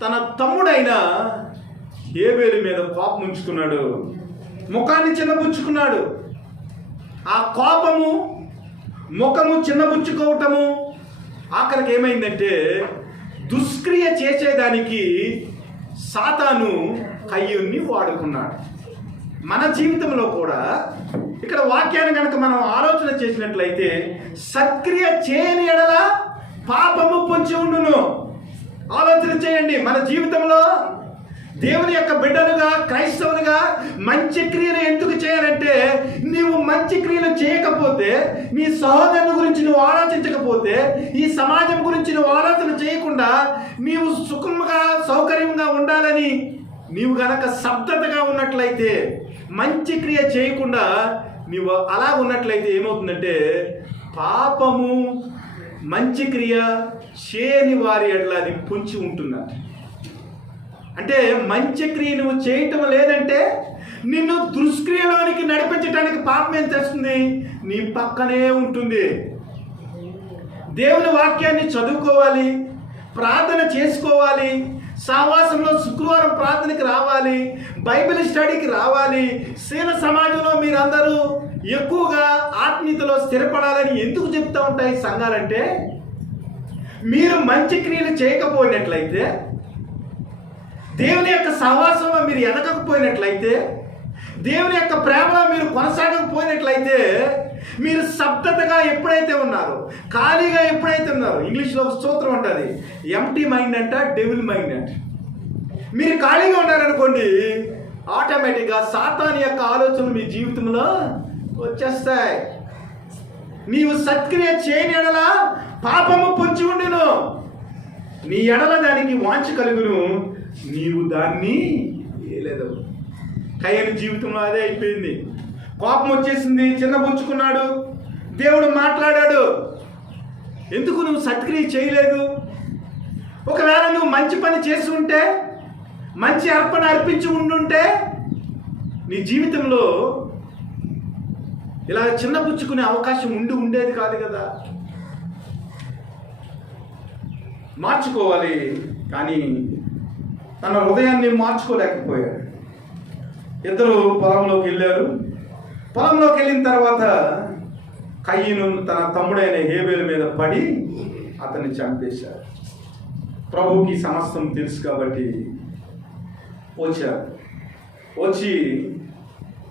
తన తమ్ముడైన హేబేలు మీద కోపం ఉంచుకున్నాడు, ముఖాన్ని చిన్నబుచ్చుకున్నాడు. ఆ కోపము, ముఖము చిన్నబుచ్చుకోవటము ఆఖరికి ఏమైందంటే దుష్క్రియ చేసేదానికి సాతాను కయ్యూన్ని వాడుకున్నాడు. మన జీవితంలో కూడా ఇక్కడ వాక్యాన్ని కనుక మనం ఆలోచన చేసినట్లయితే, సత్క్రియ చేయని ఎడల పాపము పొంచి ఉండును. ఆలోచన చేయండి. మన జీవితంలో దేవుని యొక్క బిడ్డలుగా, క్రైస్తవులుగా మంచి క్రియలు ఎందుకు చేయాలంటే, నీవు మంచి క్రియలు చేయకపోతే, నీ సహోదరుని గురించి నువ్వు ఆలోచించకపోతే, ఈ సమాజం గురించి నువ్వు ఆలోచన చేయకుండా నీవు సుఖంగా సౌకర్యంగా ఉండాలని నీవు గనక శబ్దతగా ఉన్నట్లయితే, మంచి క్రియ చేయకుండా నీవు అలా ఉన్నట్లయితే ఏమవుతుందంటే, పాపము మంచి క్రియ చేయని వారి ఎడల అది పొంచి ఉంటున్నారు. అంటే మంచి క్రియ నువ్వు చేయటం లేదంటే నిన్ను దుష్క్రియలోనికి నడిపించడానికి పాపం ఏం చేస్తుంది, నీ పక్కనే ఉంటుంది. దేవుని వాక్యాన్ని చదువుకోవాలి, ప్రార్థన చేసుకోవాలి, సహవాసంలో శుక్రవారం ప్రార్థనకి రావాలి, బైబిల్ స్టడీకి రావాలి. శీల సమాజంలో మీరందరూ ఎక్కువగా ఆత్మీయతలో స్థిరపడాలని ఎందుకు చెప్తూ ఉంటాయి సంఘాలంటే, మీరు మంచి క్రియలు చేయకపోయినట్లయితే, దేవుని యొక్క సహవాసంలో మీరు ఎదగకపోయినట్లయితే, దేవుని యొక్క ప్రేమలో మీరు కొనసాగకపోయినట్లయితే, మీరు శబ్దతగా ఎప్పుడైతే ఉన్నారో, ఖాళీగా ఎప్పుడైతే ఉన్నారో, ఇంగ్లీష్లో ఒక సూత్రం ఉంటుంది, ఎంప్టీ మైండ్ అంట, డెవిల్ మైండ్ అంట. మీరు ఖాళీగా ఉన్నారనుకోండి, ఆటోమేటిక్గా సాతాను యొక్క ఆలోచనలు మీ జీవితంలో వచ్చేస్తాయి. నీవు సత్క్రియ చేయని ఎడల పాపము పొంచి ఉండును, నీ ఎడల దానికి వాంఛ కలుగును, నీవు దాన్ని ఏలేదు. కయ్యని జీవితంలో అదే అయిపోయింది. కోపం వచ్చేసింది, చిన్నబుచ్చుకున్నాడు. దేవుడు మాట్లాడాడు, ఎందుకు నువ్వు సత్క్రియ చేయలేదు? ఒకవేళ నువ్వు మంచి పని చేసి ఉంటే, మంచి అర్పణ అర్పించి ఉండుంటే, నీ జీవితంలో ఇలా చిన్నబుచ్చుకునే అవకాశం ఉండేది కాదు కదా. మార్చుకోవాలి, కానీ తన హృదయాన్ని మార్చుకోలేకపోయాడు. ఇద్దరు పొలంలోకి వెళ్ళారు. పొలంలోకి వెళ్ళిన తర్వాత కయ్యను తన తమ్ముడైన హేబేలు మీద పడి అతన్ని చంపేశారు. ప్రభువుకి సమస్తం తెలుసు కాబట్టి వచ్చారు. వచ్చి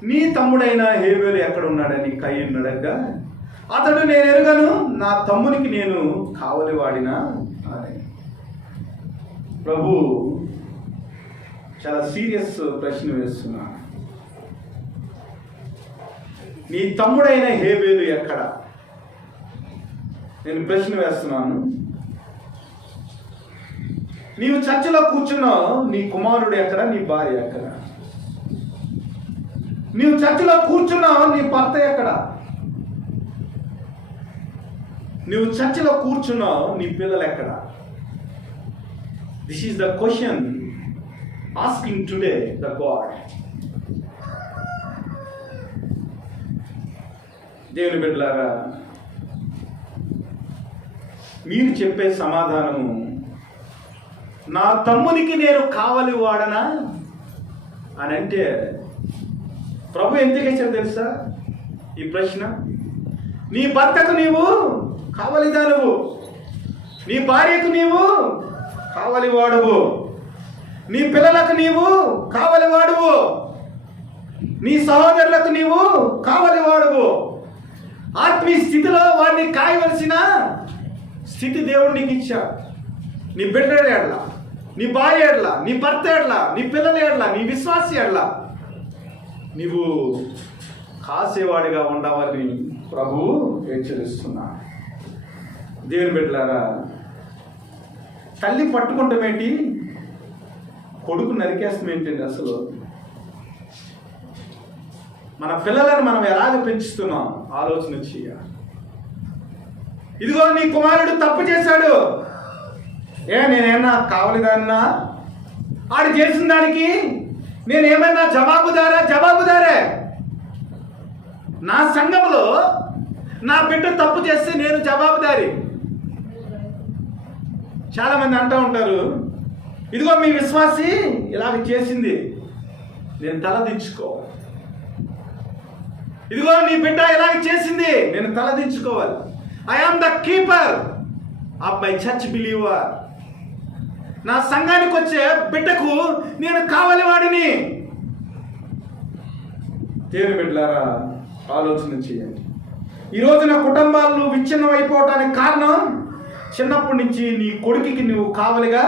నీ తమ్ముడైన హేబేలు ఎక్కడ ఉన్నాడని కయ్యను అడగ్గా, అతడు నేను ఎరుగను, నా తమ్మునికి నేను కావలివాడినా అని. ప్రభు చాలా సీరియస్ ప్రశ్న వేస్తున్నా. నీ తమ్ముడైన హేబేలు ఎక్కడ? నేను ప్రశ్న వేస్తున్నాను. నీవు చర్చలో కూర్చున్నావు, నీ కుమారుడు ఎక్కడ, నీ భార్య ఎక్కడ? నీవు చర్చలో కూర్చున్నావు, నీ భర్త ఎక్కడ? నీవు చర్చలో కూర్చున్నావు, నీ పిల్లలు ఎక్కడ? This is the question asking today the God. దేవుని బిడ్డలారా, మీరు చెప్పే సమాధానము, నా తమ్మునికి నేను కావలి వాడనా అని అంటే, ప్రభు ఎందుకు ఇచ్చారు తెలుసా ఈ ప్రశ్న? నీ భర్తకు నీవు కావలిదానవు, నీ భార్యకు నీవు కావలి వాడవు, నీ పిల్లలకు నీవు కావలి వాడువు, నీ సహోదరులకు నీవు కావలి వాడువు. ఆత్మీయ స్థితిలో వారిని కాయవలసిన స్థితి దేవుడు నీకు ఇచ్చాడు. నీ బిడ్డ ఎడ్ల, నీ భార్య ఎడ్ల, నీ భర్త ఎడ్ల, నీ పిల్లల ఎడ్ల, నీ విశ్వాసి ఎడ్ల నీవు కాసేవాడిగా ఉండవని ప్రభువు హెచ్చరిస్తున్నా. దేవుని బిడ్డలారా, తల్లి పట్టుకుంటామేంటి, కొడుకు నరికేస్తామేంటండి? అసలు మన పిల్లలను మనం ఎలాగ పెంచుతున్నాం ఆలోచన చేయాలి. ఇదిగో నీ కుమారుడు తప్పు చేశాడు, నేనేమన్నా కావలిదాన్నా? ఆడు చేసిన దానికి నేనేమన్నా జవాబుదారే? నా సంఘంలో నా బిడ్డ తప్పు చేస్తే నేను జవాబుదారి. చాలామంది అంటూ ఉంటారు, ఇదిగో మీ విశ్వాసి ఇలాగ చేసింది, నేను తలదించుకోవాలి. ఇదిగో నీ బిడ్డ ఇలాగ చేసింది, నేను తలదించుకోవాలి. I am the keeper of my church believer. నా సంఘానికి వచ్చే బిడ్డకు నేను కావాలి వాడిని. దేవుని బిడ్డలారా, ఆలోచన చేయండి. ఈరోజు నా కుటుంబాలు విచ్ఛిన్నం అయిపోవటానికి కారణం చిన్నప్పటి నుంచి నీ కొడుకుకి నువ్వు కావలిగా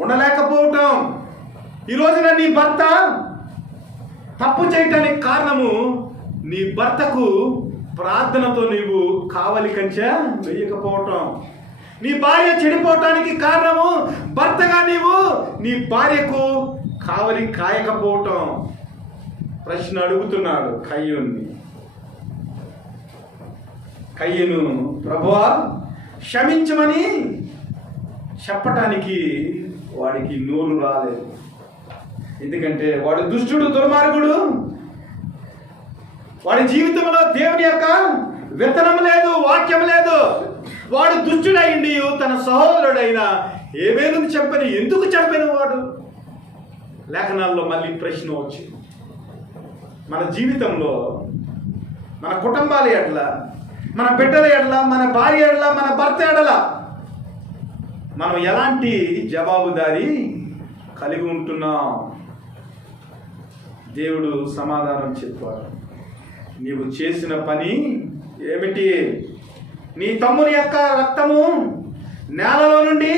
ఉండలేకపోవటం. ఈ రోజున నీ భర్త తప్పు చేయటానికి కారణము నీ భర్తకు ప్రార్థనతో నీవు కావలి కంచె వేయకపోవటం. నీ భార్య చెడిపోవటానికి కారణము భర్తగా నీవు నీ భార్యకు కావలి కాయకపోవటం. ప్రశ్న అడుగుతున్నాడు కయ్యను, ప్రభువా క్షమించమని చెప్పటానికి వాడికి నోరు రాలేదు. ఎందుకంటే వాడు దుష్టుడు, దుర్మార్గుడు. వాడి జీవితంలో దేవుని యొక్క విత్తనం లేదు, వాక్యం లేదు. వాడు దుష్టుడైండి తన సహోదరుడైన హేబేలును ఎందుకు చంపిన వాడు? లేఖనాల్లో మళ్ళీ ప్రశ్న వచ్చింది. మన జీవితంలో మన కుటుంబాల ఎడల, మన బిడ్డల ఎడల, మన భార్య ఎడల, మన భర్త ఎడల మనం ఎలాంటి జవాబుదారీ కలిగి ఉంటున్నాం? దేవుడు సమాధానం చెప్పాడు. నీవు చేసిన పని ఏమిటి? నీ తమ్ముని యొక్క రక్తము నేలలో నుండి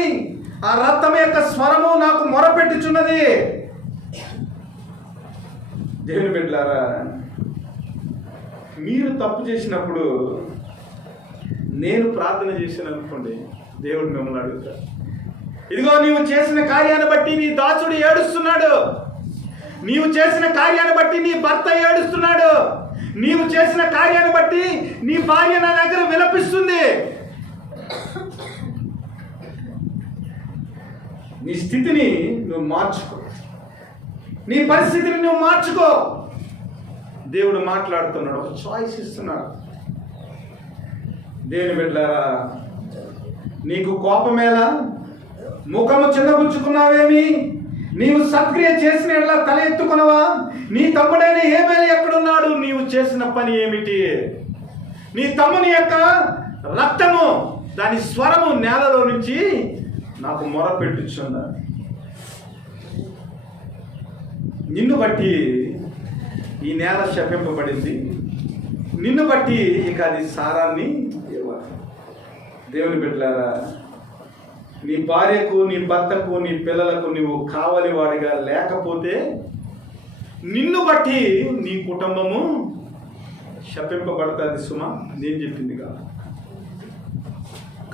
ఆ రక్తం యొక్క స్వరము నాకు మొరపెట్టుచున్నది. దేవుని బిడ్డలారా, మీరు తప్పు చేసినప్పుడు నేను ప్రార్థన చేశాను అనుకోండి, దేవుడు మిమ్మల్ని అడుగుతాడు, ఇదిగో నీవు చేసిన కార్యాన్ని బట్టి నీ దాసుడు ఏడుస్తున్నాడు, నీవు చేసిన కార్యాన్ని బట్టి నీ భర్త ఏడుస్తున్నాడు, నీవు చేసిన కార్యాన్ని బట్టి నీ భార్య నా దగ్గర విలపిస్తుంది. నీ స్థితిని నువ్వు మార్చుకో, నీ పరిస్థితిని నువ్వు మార్చుకో. దేవుడు మాట్లాడుతున్నాడు, ఒక చాయిస్ ఇస్తున్నాడు. దేవుని బిడ్డలారా, నీకు కోపమేలా? ముఖము చిన్నబుచ్చుకున్నావేమి? నీవు సత్క్రియ చేసిన ఎట్లా తల ఎత్తుకున్నావా? నీ తమ్ముడైన హేబేలు ఎక్కడున్నాడు? నీవు చేసిన పని ఏమిటి? నీ తమ్ముని యొక్క రక్తము, దాని స్వరము నేలలో నుంచి నాకు మొరపెట్టుచున్నది. నిన్ను బట్టి ఈ నేల శపింపబడింది, నిన్ను బట్టి ఇక అది సారాన్ని ఇవ్వాలి. దేవుని బిడ్డలారా, నీ భార్యకు, నీ భర్తకు, నీ పిల్లలకు నువ్వు కావలి వాడిగా లేకపోతే నిన్ను బట్టి నీ కుటుంబము శపింపబడుతుంది. సుమా, నేను చెప్పింది కాదు.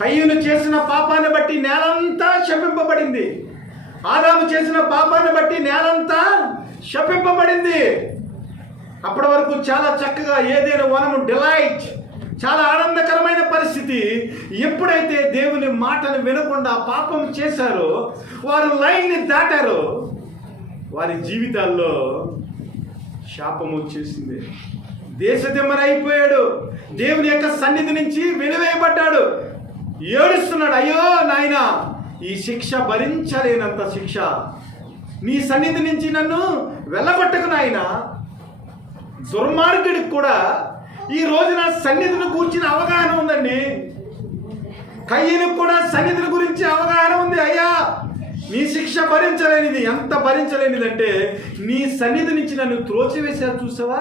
కయ్యూను చేసిన పాపాన్ని బట్టి నేలంతా శపింపబడింది. ఆదాము చేసిన పాపాన్ని బట్టి నేలంతా శపింపబడింది. అప్పటి వరకు చాలా చక్కగా ఏదైనా వనము డిలైట్, చాలా ఆనందకరమైన పరిస్థితి. ఎప్పుడైతే దేవుని మాటను వినకుండా పాపం చేశారో, వారు లైన్ని దాటారో, వారి జీవితాల్లో శాపం వచ్చేసింది. దేశదిమ్మరైపోయాడు. దేవుని యొక్క సన్నిధి నుంచి వెలివేయబడ్డాడు. ఏడుస్తున్నాడు, అయ్యో నాయనా, ఈ శిక్ష భరించలేనంత శిక్ష, నీ సన్నిధి నుంచి నన్ను వెళ్ళగొట్టకు నాయనా. దుర్మార్గుడికి కూడా ఈ రోజున సన్నిధిని గురించిన అవగాహన ఉందండి. కయ్యనుకు కూడా సన్నిధిని గురించి అవగాహన ఉంది. అయ్యా, నీ శిక్ష భరించలేనిది. ఎంత భరించలేనిదంటే, నీ సన్నిధి నుంచి నన్ను త్రోచివేశారు చూసావా,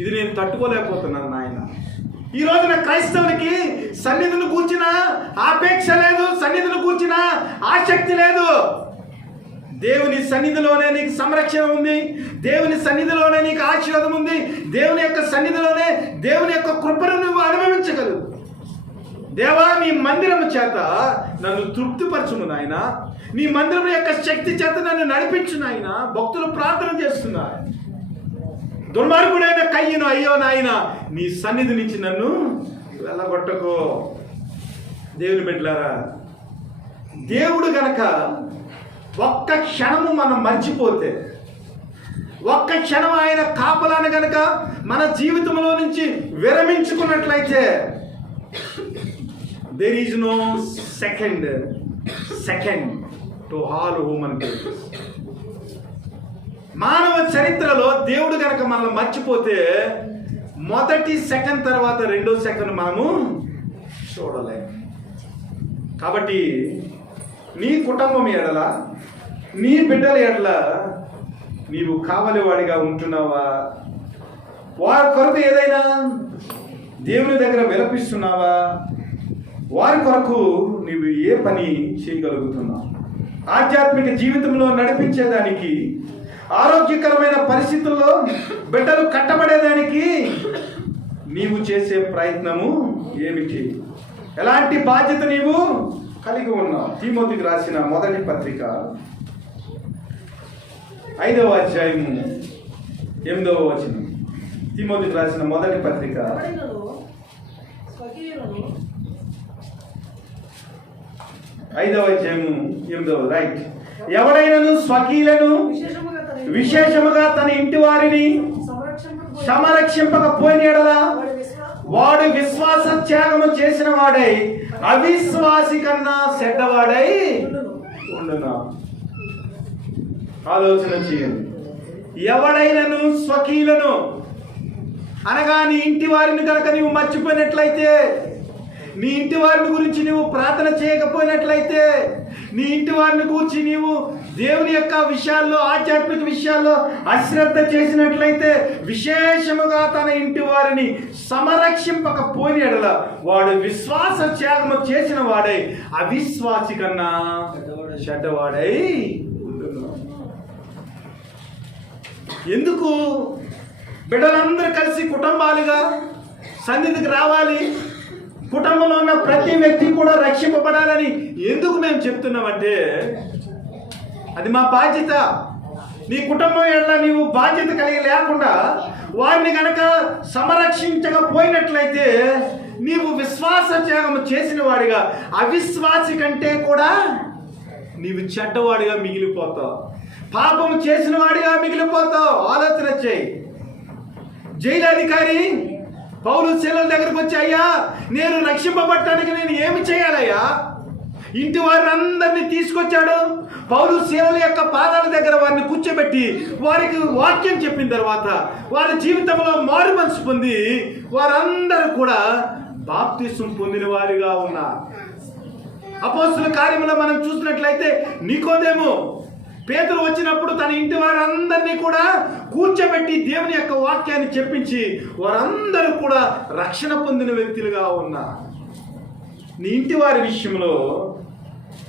ఇది నేను తట్టుకోలేకపోతున్నాను నాయన. ఈ రోజున క్రైస్తవునికి సన్నిధిని కూర్చిన ఆపేక్ష లేదు, సన్నిధిని కూర్చిన ఆసక్తి లేదు. దేవుని సన్నిధిలోనే నీకు సంరక్షణ ఉంది, దేవుని సన్నిధిలోనే నీకు ఆశీర్వాదం ఉంది, దేవుని యొక్క సన్నిధిలోనే దేవుని యొక్క కృపను నువ్వు అనుభవించగలవు. దేవా, నీ మందిరము చేత నన్ను తృప్తిపరచుము నాయన, నీ మందిరం యొక్క శక్తి చేత నన్ను నడిపించు నాయన. భక్తులు ప్రార్థన చేస్తున్నారు. దుర్మార్గుడైన కయ్యను, అయ్యో నాయన, నీ సన్నిధి నుంచి నన్ను వెళ్ళగొట్టకో. దేవుని బిడ్డలారా, దేవుడు గనక ఒక్క క్షణము మనం మర్చిపోతే, ఒక్క క్షణం ఆయన కాపలాన్ని గనక మన జీవితంలో నుంచి విరమించుకున్నట్లయితే, there is no second to all human beings. మానవ చరిత్రలో దేవుడు గనక మనల్ని మర్చిపోతే మొదటి సెకండ్ తర్వాత రెండో సెకండ్ మనము చూడలేము. కాబట్టి నీ కుటుంబం ఎడల, నీ బిడ్డల ఎడల నీవు కావలివాడిగా ఉంటున్నావా? వారి కొరకు ఏదైనా దేవుని దగ్గర విలపిస్తున్నావా? వారి కొరకు నీవు ఏ పని చేయగలుగుతున్నావు? ఆధ్యాత్మిక జీవితంలో నడిపించేదానికి, ఆరోగ్యకరమైన పరిస్థితుల్లో బిడ్డలు కట్టబడేదానికి నీవు చేసే ప్రయత్నము ఏమిటి? ఎలాంటి బాధ్యత నీవు కలిగి ఉన్నావు? తిమోతికి రాసిన మొదటి పత్రిక 5వ అధ్యాయము 8వ వచనం. తిమోతికి రాసిన మొదటి పత్రిక 5వ అధ్యాయము 8వ. రైట్. ఎవడైనను స్వకీయులను విశేషముగా తన ఇంటి వారిని సంరక్షింపకపోయిన యెడల వాడు విశ్వాస త్యాగము చేసిన వాడై అవిశ్వాసి కన్నా చెడ్డవాడై ఉండును. ఆలోచన చేయండి. ఎవడైనను స్వకీయులను అనగా నీ ఇంటి వారిని కనుక నీవు మర్చిపోయినట్లయితే, నీ ఇంటి వారిని గురించి నీవు ప్రార్థన చేయకపోయినట్లయితే, నీ ఇంటి వారిని గురించి నీవు దేవుని యొక్క విషయాల్లో, ఆధ్యాత్మిక విషయాల్లో అశ్రద్ధ చేసినట్లయితే, విశేషముగా తన ఇంటి వారిని సంరక్షింపకపోయిన యెడల వాడు విశ్వాస త్యాగము చేసిన వాడై అవిశ్వాసి కన్నా చెడ్డవాడై ఉండును. ఎందుకు? బిడ్డలందరూ కలిసి కుటుంబాలుగా సన్నిధికి రావాలి, కుటుంబంలో ఉన్న ప్రతి వ్యక్తి కూడా రక్షింపబడాలని ఎందుకు మేము చెప్తున్నామంటే, అది మా బాధ్యత. నీ కుటుంబం ఎట్లా నీవు బాధ్యత కలిగి లేకుండా వారిని కనుక సంరక్షించకపోయినట్లయితే నీవు విశ్వాస త్యాగం చేసిన వాడిగా అవిశ్వాసి కంటే కూడా నీవు చెడ్డవాడిగా మిగిలిపోతావు, పాపం చేసిన వాడిగా మిగిలిపోతావు. ఆలోచన చేయి. జైలు అధికారి పౌలు శీలల దగ్గరకు వచ్చి, అయ్యా, నేను రక్షింపబడటానికి నేను ఏమి చేయాలయ్యా? ఇంటి వారిని అందరినీ తీసుకొచ్చాడు. పౌలు శీలల యొక్క పాదాల దగ్గర వారిని కూర్చోబెట్టి వారికి వాక్యం చెప్పిన తర్వాత వారి జీవితంలో మారు మనసు పొంది వారందరూ కూడా బాప్తిసం పొందిన వారిగా ఉన్నారు. అపోస్తుల కార్యములో మనం చూసినట్లయితే నికోదేము పేతురు వచ్చినప్పుడు తన ఇంటి వారందరినీ కూడా కూర్చోబెట్టి దేవుని యొక్క వాక్యాన్ని చెప్పించి వారందరూ కూడా రక్షణ పొందిన వ్యక్తులుగా ఉన్నారు. నీ ఇంటి వారి విషయంలో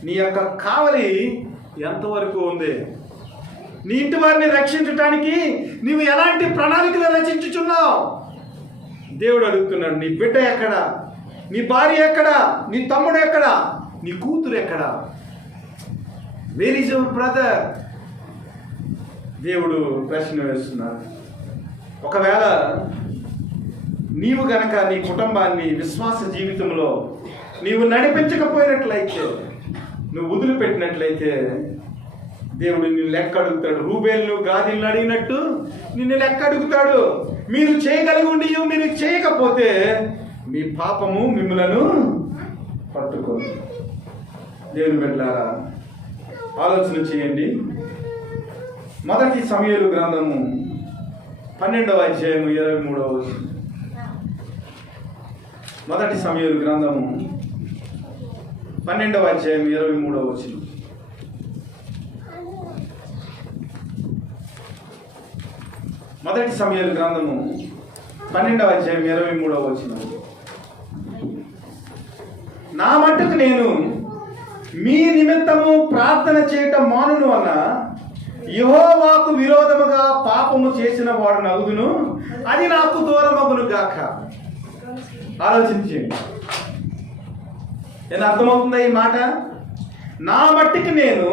నీ యొక్క కావలి ఎంతవరకు ఉంది? నీ ఇంటి వారిని రక్షించడానికి నీవు ఎలాంటి ప్రణాళికలు రచించుచున్నావు? దేవుడు అడుగుతున్నాడు. నీ బిడ్డ ఎక్కడ? నీ భార్య ఎక్కడ? నీ తమ్ముడు ఎక్కడ? నీ కూతురు ఎక్కడ? Where is your brother? దేవుడు ప్రశ్న వేస్తున్నాడు. ఒకవేళ నీవు గనక నీ కుటుంబాన్ని విశ్వాస జీవితంలో నీవు నడిపించకపోయినట్లయితే, నువ్వు వదిలిపెట్టినట్లయితే దేవుడు నిన్ను లెక్క అడుగుతాడు. రూబేలు గాదీలను అడిగినట్టు నిన్ను లెక్క అడుగుతాడు. మీరు చేయగలిగి ఉండి మీరు చేయకపోతే మీ పాపము మిమ్మలను పట్టుకోదు. దేవుని బిడ్డలారా, ఆలోచన చేయండి. మొదటి సమూయేలు గ్రంథము 12వ అధ్యాయము 23వ వచనం. మొదటి సమూయేలు గ్రంథము 12వ అధ్యాయం 23వ వచనం. మొదటి సమూయేలు గ్రంథము 12వ అధ్యాయం 23వ వచనం. నా మట్టుకు నేను మీ నిమిత్తము ప్రార్థన చేయటం మానును వలన యెహోవాకు విరోధముగా పాపము చేసిన వాడు నగుదును, అది నాకు దూరమగును గాక. ఆలోచించండి. నేను అర్థమవుతుందా ఈ మాట? నా మట్టికి నేను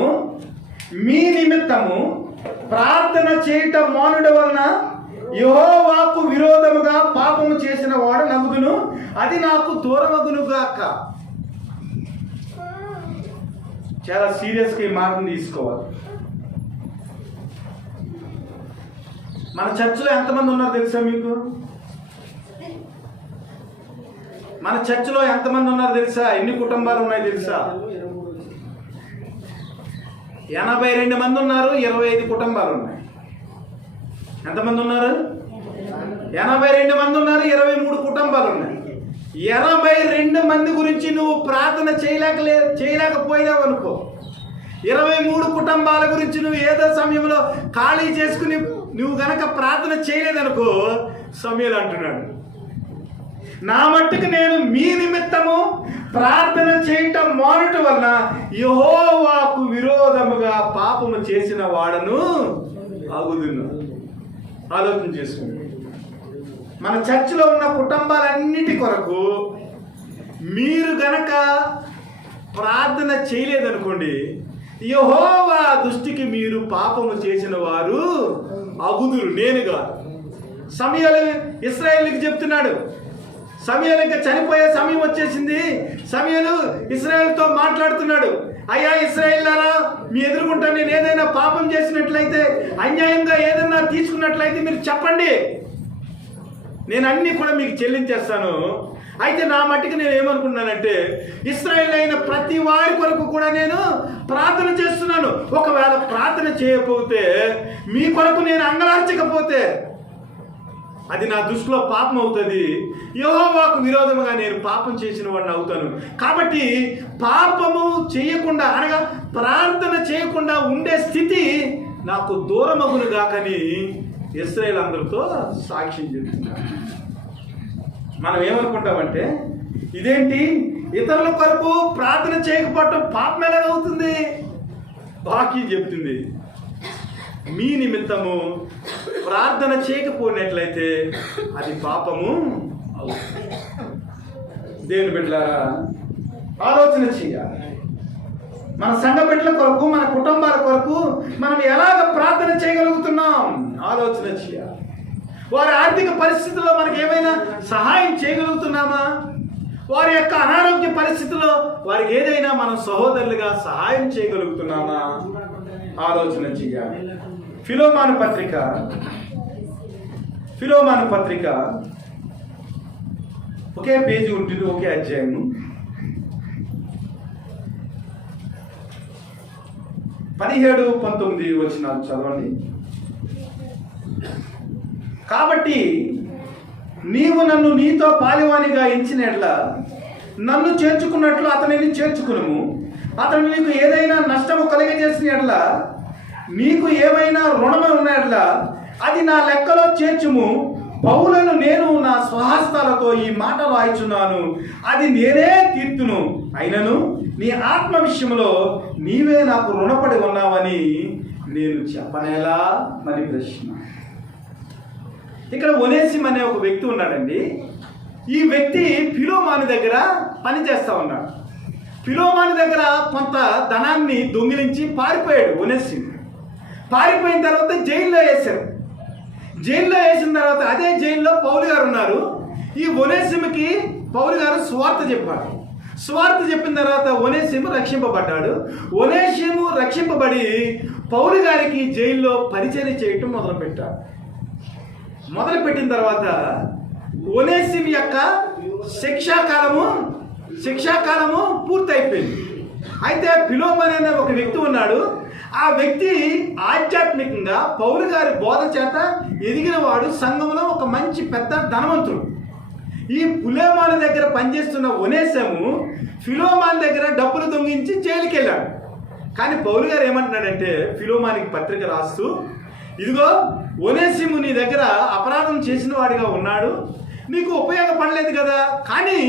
మీ నిమిత్తము ప్రార్థన చేయటం మానుడు వలన యెహోవాకు విరోధముగా పాపము చేసిన వాడు నగుదును, అది నాకు దూరమగునుగాక. చాలా సీరియస్గా ఈ మాటను తీసుకోవాలి. మన చర్చిలో ఎంతమంది ఉన్నారు తెలుసా మీకు? మన చర్చిలో ఎంతమంది ఉన్నారు తెలుసా? ఎన్ని కుటుంబాలు ఉన్నాయి తెలుసా? 82 మంది ఉన్నారు. 25 కుటుంబాలు ఉన్నాయి. ఎంతమంది ఉన్నారు? 82 మంది ఉన్నారు. 23 కుటుంబాలు ఉన్నాయి. 82 మంది గురించి నువ్వు ప్రార్థన చేయలేకపోయినావు అనుకో, 23 కుటుంబాల గురించి నువ్వు ఏదో సమయంలో ఖాళీ చేసుకుని నువ్వు గనక ప్రార్థన చేయలేదనుకో, సమయాలు అంటున్నాడు, నా మట్టుకు నేను మీ నిమిత్తము ప్రార్థన చేయటం మానుట వలన యెహోవాకు విరోధముగా పాపము చేసిన వాడను అగుదును. ఆలోచన చేసుకోండి. మన చర్చిలో ఉన్న కుటుంబాలన్నిటి కొరకు మీరు గనక ప్రార్థన చేయలేదనుకోండి, యెహోవా దృష్టికి మీరు పాపము చేసిన వారు అగుదురు, నేను కాదు. సమూయేలు ఇశ్రాయేలుకి చెప్తున్నాడు. సమూయేలు ఇంకా చనిపోయే సమయం వచ్చేసింది. సమూయేలు ఇశ్రాయేలుతో మాట్లాడుతున్నాడు. అయ్యా ఇశ్రాయేలులారా, మీ ఎదురుగుంటా నేను ఏదైనా పాపం చేసినట్లయితే, అన్యాయంగా ఏదైనా తీసుకున్నట్లయితే మీరు చెప్పండి, నేను అన్నీ కూడా మీకు చెల్లించేస్తాను. అయితే నా మట్టికి నేను ఏమనుకున్నానంటే, ఇశ్రాయేలు అయిన ప్రతి వారి కొరకు కూడా నేను ప్రార్థన చేస్తున్నాను. ఒకవేళ ప్రార్థన చేయకపోతే, మీ కొరకు నేను అంగలార్చకపోతే, అది నా దృష్టిలో పాపం అవుతుంది. యెహోవాకు విరోధముగా నేను పాపం చేసిన వాడిని అవుతాను. కాబట్టి పాపము చేయకుండా, అనగా ప్రార్థన చేయకుండా ఉండే స్థితి నాకు దూరమగును గాకని ఇశ్రాయేలు అందరితో సాక్ష్యం చెప్తున్నారు. మనం ఏమనుకుంటామంటే, ఇదేంటి ఇతరుల కొరకు ప్రార్థన చేయకపోవటం పాపం ఎలాగవుతుంది? వాక్యం చెప్తుంది, మీ నిమిత్తము ప్రార్థన చేయకపోయినట్లయితే అది పాపము అవుతుంది. దేవుని బిడ్డలారా, ఆలోచన చేయాలి. మన సంఘ బిడ్డల కొరకు, మన కుటుంబాల కొరకు మనం ఎలాగ ప్రార్థన చేయగలుగుతున్నాం ఆలోచన చేయాలి. వారి ఆర్థిక పరిస్థితుల్లో మనకి ఏమైనా సహాయం చేయగలుగుతున్నామా? వారి యొక్క అనారోగ్య పరిస్థితుల్లో వారికి ఏదైనా మనం సహోదరులుగా సహాయం చేయగలుగుతున్నామా? ఆలోచన చేయాలి. ఫిలోమాను పత్రిక ఒకే పేజీ ఉంటుంది, ఒకే అధ్యాయము. 17-19 వచనాలు చదవండి. కాబట్టి నీవు నన్ను నీతో పాలివానిగా ఎంచిన ఎడల నన్ను చేర్చుకున్నట్లు అతనిని చేర్చుకును. అతను నీకు ఏదైనా నష్టము కలిగజేసిన ఎడల, నీకు ఏమైనా రుణము ఉన్న ఎడల అది నా లెక్కలో చేర్చుము. పౌలను నేను నా స్వహస్తాలతో ఈ మాట రాయిచున్నాను, అది నేనే తీర్తును. అయినను నీ ఆత్మ విషయంలో నీవే నాకు రుణపడి ఉన్నావని నేను చెప్పనేలా మరి ప్రశ్న. ఇక్కడ ఒనేసిము అనే ఒక వ్యక్తి ఉన్నాడండి. ఈ వ్యక్తి ఫిలోమాను దగ్గర పనిచేస్తూ ఉన్నాడు. ఫిలోమాను దగ్గర కొంత ధనాన్ని దొంగిలించి పారిపోయాడు ఒనేసిము. పారిపోయిన తర్వాత జైల్లో వేశారు. జైల్లో వేసిన తర్వాత అదే జైల్లో పౌలు గారు ఉన్నారు. ఈ ఒనేసిముకి పౌలు గారు సువార్త చెప్పాడు. సువార్త చెప్పిన తర్వాత ఒనేసిము రక్షింపబడ్డాడు. ఒనేసిము రక్షింపబడి పౌలు గారికి జైల్లో పరిచర్య చేయటం మొదలుపెట్టిన తర్వాత ఒనేసిము యొక్క శిక్షాకాలము పూర్తయిపోయింది. అయితే ఫిలోమోను అనే ఒక వ్యక్తి ఉన్నాడు. ఆ వ్యక్తి ఆధ్యాత్మికంగా పౌలు గారి బోధ చేత ఎదిగిన వాడు, సంఘంలో ఒక మంచి పెద్ద ధనవంతుడు. ఈ ఫిలోమోను దగ్గర పనిచేస్తున్న ఒనేసిము ఫిలోమోను దగ్గర డబ్బులు దొంగిలించి జైలుకి వెళ్ళాడు. కానీ పౌలు గారు ఏమంటున్నాడంటే, ఫిలోమోనుకి పత్రిక రాస్తూ, ఇదిగో ఒనేసిము నీ దగ్గర అపరాధం చేసిన వాడిగా ఉన్నాడు, నీకు ఉపయోగపడలేదు కదా, కానీ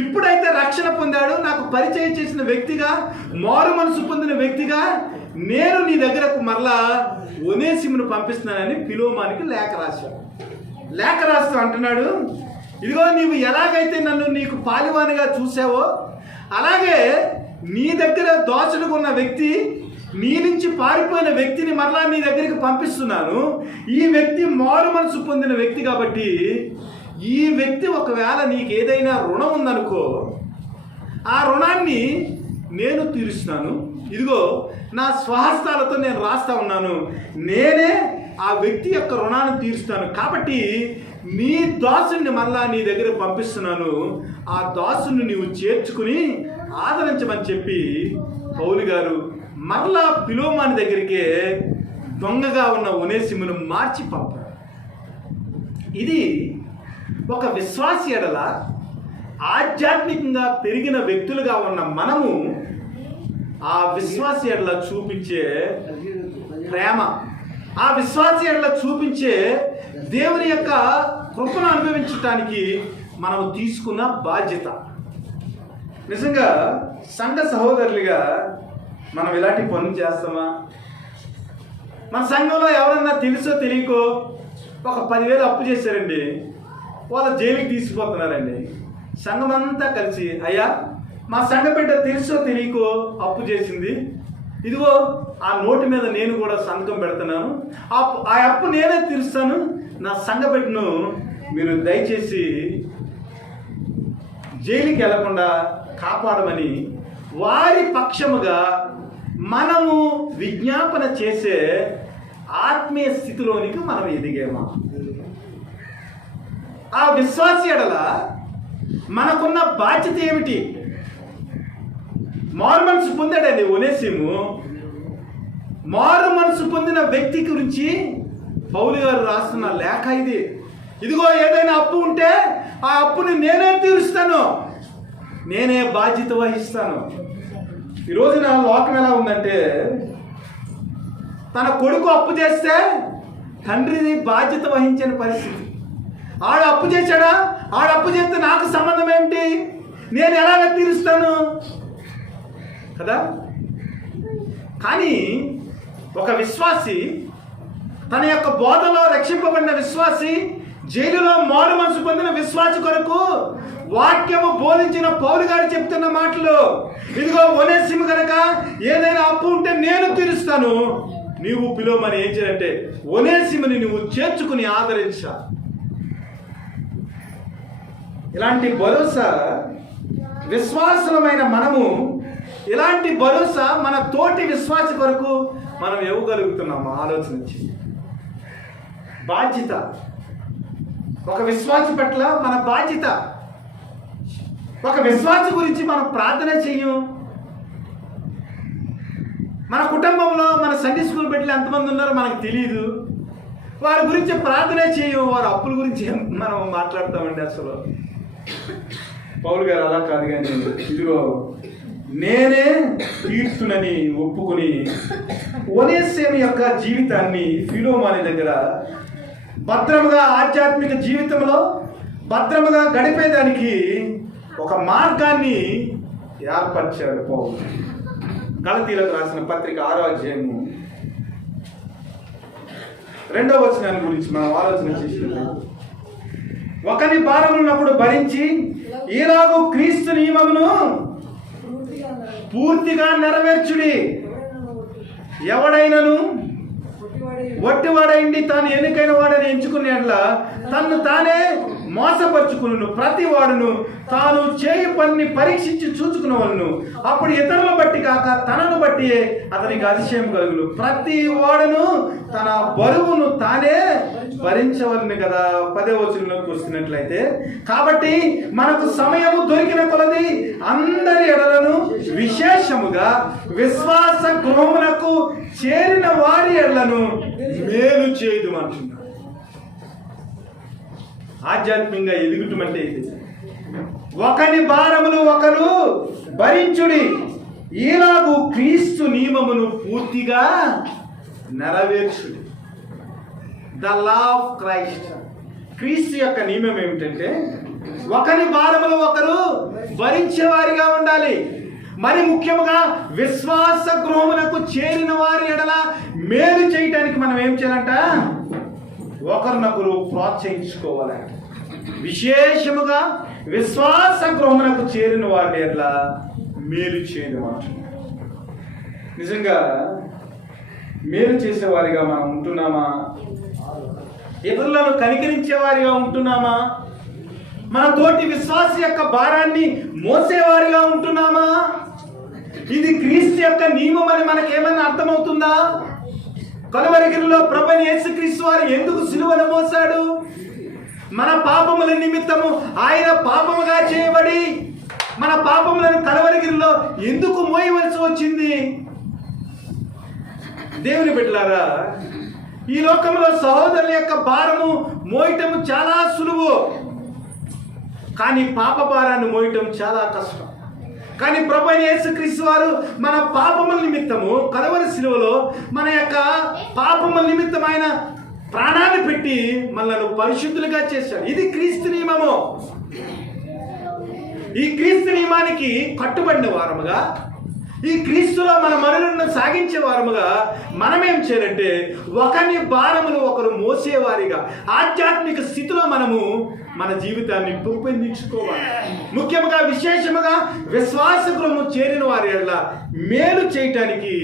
ఇప్పుడైతే రక్షణ పొందాడు, నాకు పరిచయం చేసిన వ్యక్తిగా, మారు మనసు పొందిన వ్యక్తిగా నేను నీ దగ్గరకు మరలా ఒనేసిమును పంపిస్తున్నానని ఫిలోమోనుకి లేఖ రాస్తూ అంటున్నాడు, ఇదిగో నీవు ఎలాగైతే నన్ను నీకు పాలివానిగా చూసావో అలాగే నీ దగ్గర దోచుకున్న వ్యక్తి, నీ నుంచి పారిపోయిన వ్యక్తిని మరలా నీ దగ్గరికి పంపిస్తున్నాను. ఈ వ్యక్తి మారు మనసు పొందిన వ్యక్తి కాబట్టి ఈ వ్యక్తి ఒకవేళ నీకు ఏదైనా రుణం ఉందనుకో, ఆ రుణాన్ని నేను తీరుస్తున్నాను. ఇదిగో నా స్వహస్తాలతో నేను రాస్తా ఉన్నాను, నేనే ఆ వ్యక్తి యొక్క రుణాన్ని తీరుస్తాను. కాబట్టి నీ దాసుని మరలా నీ దగ్గర పంపిస్తున్నాను, ఆ దాసుని నీవు చేర్చుకుని ఆదరించమని చెప్పి పౌలు గారు మరలా ఫిలోమాని దగ్గరికే దొంగగా ఉన్న ఒనేసిమును మార్చి పంపారు. ఇది ఒక విశ్వాసి ఎడల ఆధ్యాత్మికంగా పెరిగిన వ్యక్తులుగా ఉన్న మనము ఆ విశ్వాసి ఎడల చూపించే ప్రేమ, ఆ విశ్వాసి ఎడల చూపించే దేవుని యొక్క కృపను అనుభవించటానికి మనం తీసుకున్న బాధ్యత. నిజంగా సంఘ సహోదరులుగా మనం ఇలాంటి పనులు చేస్తామా? మన సంఘంలో ఎవరన్నా తెలుసో తెలియకో ఒక 10,000 అప్పు చేశారండి, వాళ్ళ జైలుకి తీసుకుపోతున్నారండి. సంఘం అంతా కలిసి, అయ్యా మా సంఘ బిడ్డ తెలుసో తెలియకో అప్పు చేసింది, ఇదిగో ఆ నోటు మీద నేను కూడా సంతకం పెడుతున్నాను, ఆ అప్పు నేనే తీరుస్తాను, నా సంఘ బిడ్డను మీరు దయచేసి జైలుకి వెళ్లకుండా కాపాడమని వారి పక్షముగా మనము విజ్ఞాపన చేసే ఆత్మీయ స్థితిలోనికి మనం ఎదిగేమా? ఆ విశ్వాసి ఎడల మనకున్న బాధ్యత ఏమిటి? మారు మనసు పొందాడండి ఒనేసిము. మారు మనసు పొందిన వ్యక్తి గురించి పౌలు గారు రాస్తున్న లేఖ ఇది. ఇదిగో ఏదైనా అప్పు ఉంటే ఆ అప్పుని నేనే తీరుస్తాను, నేనే బాధ్యత వహిస్తాను. ఈరోజు నా లోకం ఎలా ఉందంటే, తన కొడుకు అప్పు చేస్తే తండ్రిది బాధ్యత వహించని పరిస్థితి. ఆడు అప్పు చేశాడా, ఆడు అప్పు చేస్తే నాకు సంబంధం ఏమిటి, నేను ఎలాగ తీరుస్తాను కదా? కానీ ఒక విశ్వాసి, తన యొక్క బోధలో రక్షింపబడిన విశ్వాసి, జైలులో మారు మనసు పొందిన విశ్వాసి కొరకు వాక్యము బోధించిన పౌలు గారు చెప్తున్న మాటలు, ఇదిగో ఒనేసిము కనుక ఏదైనా అప్పు ఉంటే నేను తీరుస్తాను, నీవు పిలువమని ఏం చేయాలంటే ఒనేసిముని నువ్వు చేర్చుకుని ఆదరించా. ఇలాంటి భరోసా విశ్వాసులమైన మనము, ఇలాంటి భరోసా మన తోటి విశ్వాసి కొరకు మనం ఇవ్వగలుగుతున్నాము? ఆలోచించి బాధ్యత, ఒక విశ్వాసి పట్ల మన బాధ్యత. ఒక విశ్వాసి గురించి మనం ప్రార్థన చెయ్యం. మన కుటుంబంలో మన సండే స్కూల్ బిడ్డలు ఎంతమంది ఉన్నారో మనకు తెలియదు, వారి గురించి ప్రార్థన చేయం. వారి అప్పుల గురించి మనం మాట్లాడతామండి. అసలు పౌలు గారు అలా కాదు, కానీ ఇదిగో నేనే తీర్చునని ఒప్పుకొని ఒనేసిము యొక్క జీవితాన్ని ఫిలోమాని దగ్గర భద్రముగా, ఆధ్యాత్మిక జీవితంలో భద్రముగా గడిపేదానికి ఒక మార్గాన్ని ఏర్పరిచాడు పౌలు. గలతీలకు రాసిన పత్రిక 6వ అధ్యాయము 2వ వచనాన్ని గురించి మనం ఆలోచన చేసినట్లయితే, ఒకని భారమున్నప్పుడు భరించి ఈలాగు క్రీస్తు నియమమును పూర్తిగా నెరవేర్చుడి. ఎవడైనను వట్టివాడైంది తాను ఎన్నికైన వాడని ఎంచుకునేట్లా తన్ను తానే మోసపరుచుకును. ప్రతి వాడును తాను చేయి పని పరీక్షించి చూచుకునవలను, అప్పుడు ఇతరుల బట్టి కాక తనను బట్టి అతనికి అతిశయం కలుగును. ప్రతి వాడును తన బరువును తానే భరించవలను కదా. 10వ వచనంలోకి వస్తున్నట్లయితే, కాబట్టి మనకు సమయము దొరికిన కొలది అందరి ఎడలను విశేషముగా విశ్వాస గృహమునకు చేరిన వారి ఎడలను మేలు చేయదు అంటున్నాడు. ఆధ్యాత్మికంగా ఎదుగుటమంటే ఇది. ఒకని భారములు ఒకరు భరించుడి, ఈలాగు క్రీస్తు నియమమును పూర్తిగా నెరవేర్చుడి. The law of Christ. క్రీస్తు యొక్క నియమం ఏమిటంటే, ఒకని భారములు ఒకరు భరించేవారిగా ఉండాలి. మరి ముఖ్యముగా విశ్వాస గృహమునకు చేరిన వారి ఎడల మేలు చేయటానికి మనం ఏం చేయాలంట? ఒకరినొకరు ప్రోత్సహించుకోవాలంట. విశేషముగా విశ్వాస గృహమునకు చేరిన వారిని ఎట్లా మేలు చేయడం అంటున్నాడు. నిజంగా మేలు చేసేవారిగా మనం ఉంటున్నామా? ఇతరులను కనికరించేవారిగా ఉంటున్నామా? మన తోటి విశ్వాస యొక్క భారాన్ని మోసేవారిగా ఉంటున్నామా? ఇది క్రీస్తు యొక్క నియమం అని మనకేమైనా అర్థమవుతుందా? కలువరిగిరిలో ప్రభువైన యేసుక్రీస్తు వారు ఎందుకు సిలువను మోసాడు? మన పాపముల నిమిత్తము ఆయన పాపముగా చేయబడి మన పాపములను కలువరిగిరిలో ఎందుకు మోయవలసి వచ్చింది? దేవుని బిడ్డలారా, ఈ లోకంలో సహోదరుల యొక్క భారము మోయటం చాలా సులువు, కానీ పాప భారాన్ని మోయటం చాలా కష్టం. కానీ ప్రభువైన యేసుక్రీస్తు వారు మన పాపముల నిమిత్తము కలువరి శిలువలో మన యొక్క పాపముల నిమిత్తం ఆయన ప్రాణాన్ని పెట్టి మనల్ని పరిశుద్ధులుగా చేశాడు. ఇది క్రీస్తు నియమము. ఈ క్రీస్తు నియమానికి కట్టుబడిన వారముగా, ఈ క్రీస్తులో మన మనులను సాగించే వారముగా మనమేం చేయాలంటే ఒకరి భారములు ఒకరు మోసేవారిగా ఆధ్యాత్మిక స్థితిలో మనము మన జీవితాన్ని పెంపొందించుకోవాలి. ముఖ్యంగా విశేషముగా విశ్వాస గృహము చేరిన వారి మేలు చేయటానికి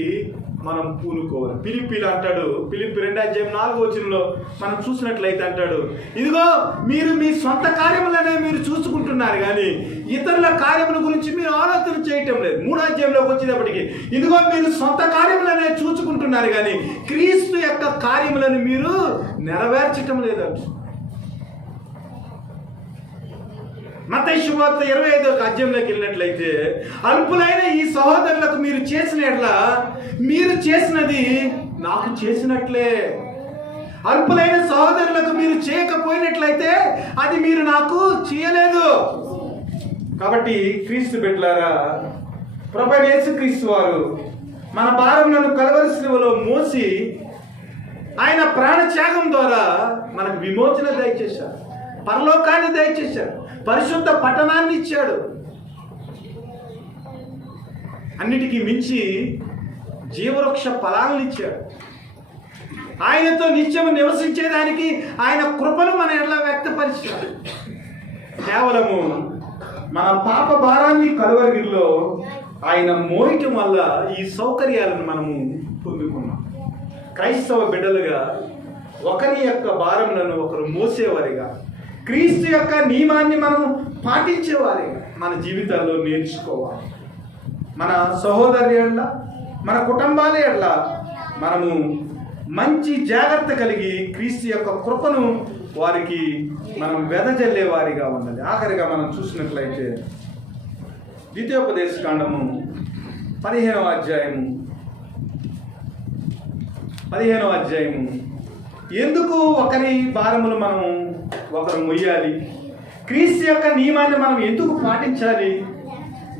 మనం పూనుకోవాలి. ఫిలిప్పీలు అంటాడు, ఫిలిప్పి 2:4 మనం చూసినట్లయితే అంటాడు, ఇదిగో మీరు మీ సొంత కార్యములనే మీరు చూసుకుంటున్నారు కానీ ఇతరుల కార్యముల గురించి మీరు ఆలోచన చేయటం లేదు. 3 వచ్చేటప్పటికి ఇదిగో మీరు సొంత కార్యములనే చూసుకుంటున్నారు కానీ క్రీస్తు యొక్క కార్యములను మీరు నెరవేర్చటం లేదంట. మత్తయి శుభవార్త 25 వెళ్ళినట్లయితే అల్పులైన ఈ సహోదరులకు మీరు చేసిన ఎట్లా మీరు చేసినది నాకు చేసినట్లే. అల్పులైన సహోదరులకు మీరు చేయకపోయినట్లయితే అది మీరు నాకు చేయలేదు. కాబట్టి క్రీస్తు బిడ్డలారా, ప్రభువైన యేసుక్రీస్తు వారు మన భారములను కలువరి శిలువలో మోసి ఆయన ప్రాణత్యాగం ద్వారా మనకు విమోచన దయచేశారు, పరలోకాన్ని దయచేశాడు, పరిశుద్ధ పట్టణాన్ని ఇచ్చాడు. అన్నిటికీ మించి జీవవృక్ష ఫలాలను ఇచ్చాడు. ఆయనతో నిత్యము నివసించేదానికి ఆయన కృపను మన ఎట్లా వ్యక్తపరిచాడు. కేవలము మన పాప భారాన్ని కలువరిగిరిలో ఆయన మోయటం వల్ల ఈ సౌకర్యాలను మనము పొందుకున్నాం. క్రైస్తవ బిడ్డలుగా ఒకరి యొక్క భారములను ఒకరు మోసేవారిగా, క్రీస్తు యొక్క నియమాన్ని మనము పాటించేవారిగా మన జీవితాల్లో నేర్చుకోవాలి. మన సహోదరి ఎడ్ల, మన కుటుంబాల ఎడ్ల మనము మంచి జాగ్రత్త కలిగి క్రీస్తు యొక్క కృపను వారికి మనం వెదజల్లే వారిగా ఉన్నది. ఆఖరిగా మనం చూసినట్లయితే ద్వితీయోపదేశ కాండము 15వ అధ్యాయము ఎందుకు ఒకరి భారములు మనం ఒకరు మొయ్యాలి, క్రీస్తు యొక్క నియమాన్ని మనం ఎందుకు పాటించాలి,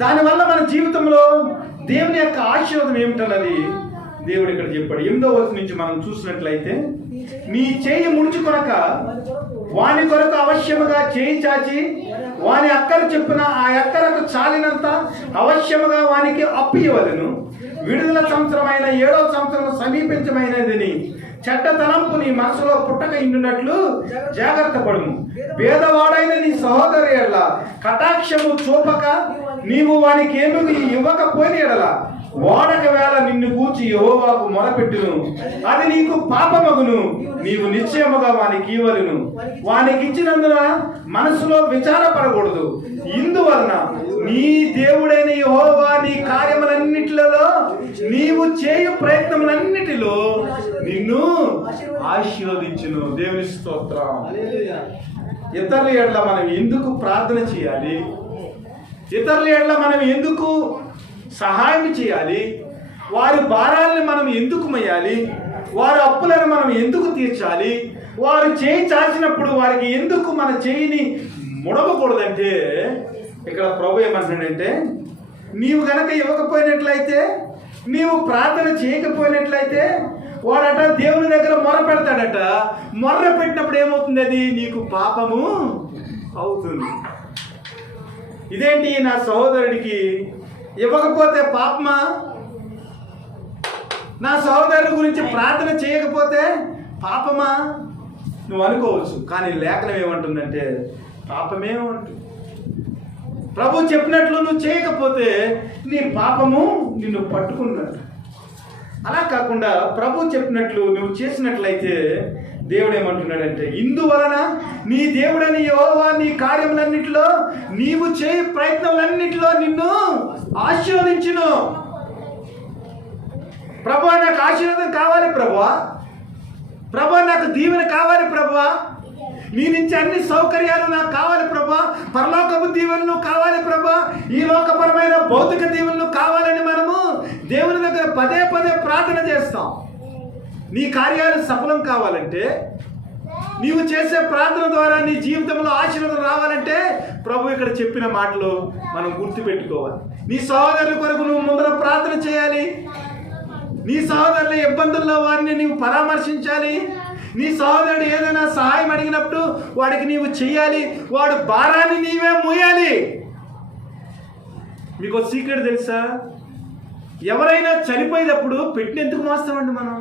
దానివల్ల మన జీవితంలో దేవుని యొక్క ఆశీర్వాదం ఏమిటన్నది దేవుడు ఇక్కడ చెప్పాడు. 8వ వచనం నుంచి మనం చూసినట్లయితే, నీ చేయి ముడుచుకొనక వాని కొరకు అవశ్యముగా చేయి చాచి వాని అక్కర చెప్పున ఆ అక్కరకు చాలినంత అవశ్యముగా వానికి అప్పు ఇవ్వలను. విడుదల సంవత్సరమైన 7వ సంవత్సరం సమీపించమైనదని చెడ్డ తలంపు నీ మనసులో పుట్టక ఇండునట్లు జాగ్రత్త పడుము. పేదవాడైన నీ సహోదరు ఎడల కటాక్షము చూపక నీవు వానికి ఏమి ఇవ్వకపోయిన ఎడల వాడక వేళ నిన్ను కూర్చి యెహోవాకు మొరపెట్టును, అది నీకు పాపమగును. నీవు నిశ్చయముగా వానికి ఇవ్వలను. వానికి ఇచ్చినందున మనసులో విచారపడకూడదు. ఇందువలన నీ దేవుడైన యెహోవా నీ కార్యములన్నిటిలో నీవు చేయు ప్రయత్నములన్నిటిలో నిన్ను ఆశీర్వదించును. దేవుని స్తోత్రం. ఇతరుల ఎడల మనం ఎందుకు ప్రార్థన చేయాలి? ఇతరుల ఎడల మనం ఎందుకు సహాయం చేయాలి? వారి భారాలను మనం ఎందుకు మొయ్యాలి? వారి అప్పులను మనం ఎందుకు తీర్చాలి? వారు చేయి చాచినప్పుడు వారికి ఎందుకు మన చేయిని ముడవకూడదంటే ఇక్కడ ప్రభు ఏమంటాడంటే, నీవు గనక ఇవ్వకపోయినట్లయితే, నీవు ప్రార్థన చేయకపోయినట్లయితే వాడట దేవుని దగ్గర మొర పెడతాడట. మొర్ర పెట్టినప్పుడు ఏమవుతుంది? అది నీకు పాపము అవుతుంది. ఇదేంటి, నా సహోదరుడికి ఇవ్వకపోతే పాపమా? నా సహోదరుడి గురించి ప్రార్థన చేయకపోతే పాపమా? నువ్వు అనుకోవచ్చు, కానీ లేఖనం ఏమంటుందంటే పాపమే ఉంటుంది. ప్రభు చెప్పినట్లు నువ్వు చేయకపోతే నీ పాపము నిన్ను పట్టుకున్నాడు. అలా కాకుండా ప్రభు చెప్పినట్లు నువ్వు చేసినట్లయితే దేవుడు ఏమంటున్నాడంటే, ఇందువలన నీ దేవుడని యెహోవా నీ కార్యములన్నిటిలో నీవు చేయి ప్రయత్నములన్నిటిలో నిన్ను ఆశీర్వదించును. ప్రభువా నాకు ఆశీర్వాదం కావాలి, ప్రభువా నాకు దీవెన కావాలి, ప్రభువా నీ నుంచి అన్ని సౌకర్యాలు నాకు కావాలి, ప్రభువా పరలోకపు దీవెనలు కావాలి, ప్రభువా ఈ లోకపరమైన భౌతిక దీవెనలు కావాలని మనము దేవుని దగ్గర పదే పదే ప్రార్థన చేస్తాం. నీ కార్యాలు సఫలం కావాలంటే, నీవు చేసే ప్రార్థన ద్వారా నీ జీవితంలో ఆశీర్వాదం రావాలంటే ప్రభు ఇక్కడ చెప్పిన మాటలు మనం గుర్తుపెట్టుకోవాలి. నీ సహోదరుల కొరకు నువ్వు ముందర ప్రార్థన చేయాలి. నీ సహోదరుల ఇబ్బందుల్లో వారిని నీవు పరామర్శించాలి. నీ సహోదరుడు ఏదైనా సహాయం అడిగినప్పుడు వాడికి నీవు చెయ్యాలి. వాడు భారాన్ని నీవే మోయాలి. మీకు ఒక సీక్రెట్ తెలుసా? ఎవరైనా చనిపోయేటప్పుడు పెట్టిన ఎందుకు మోస్తామండి మనం?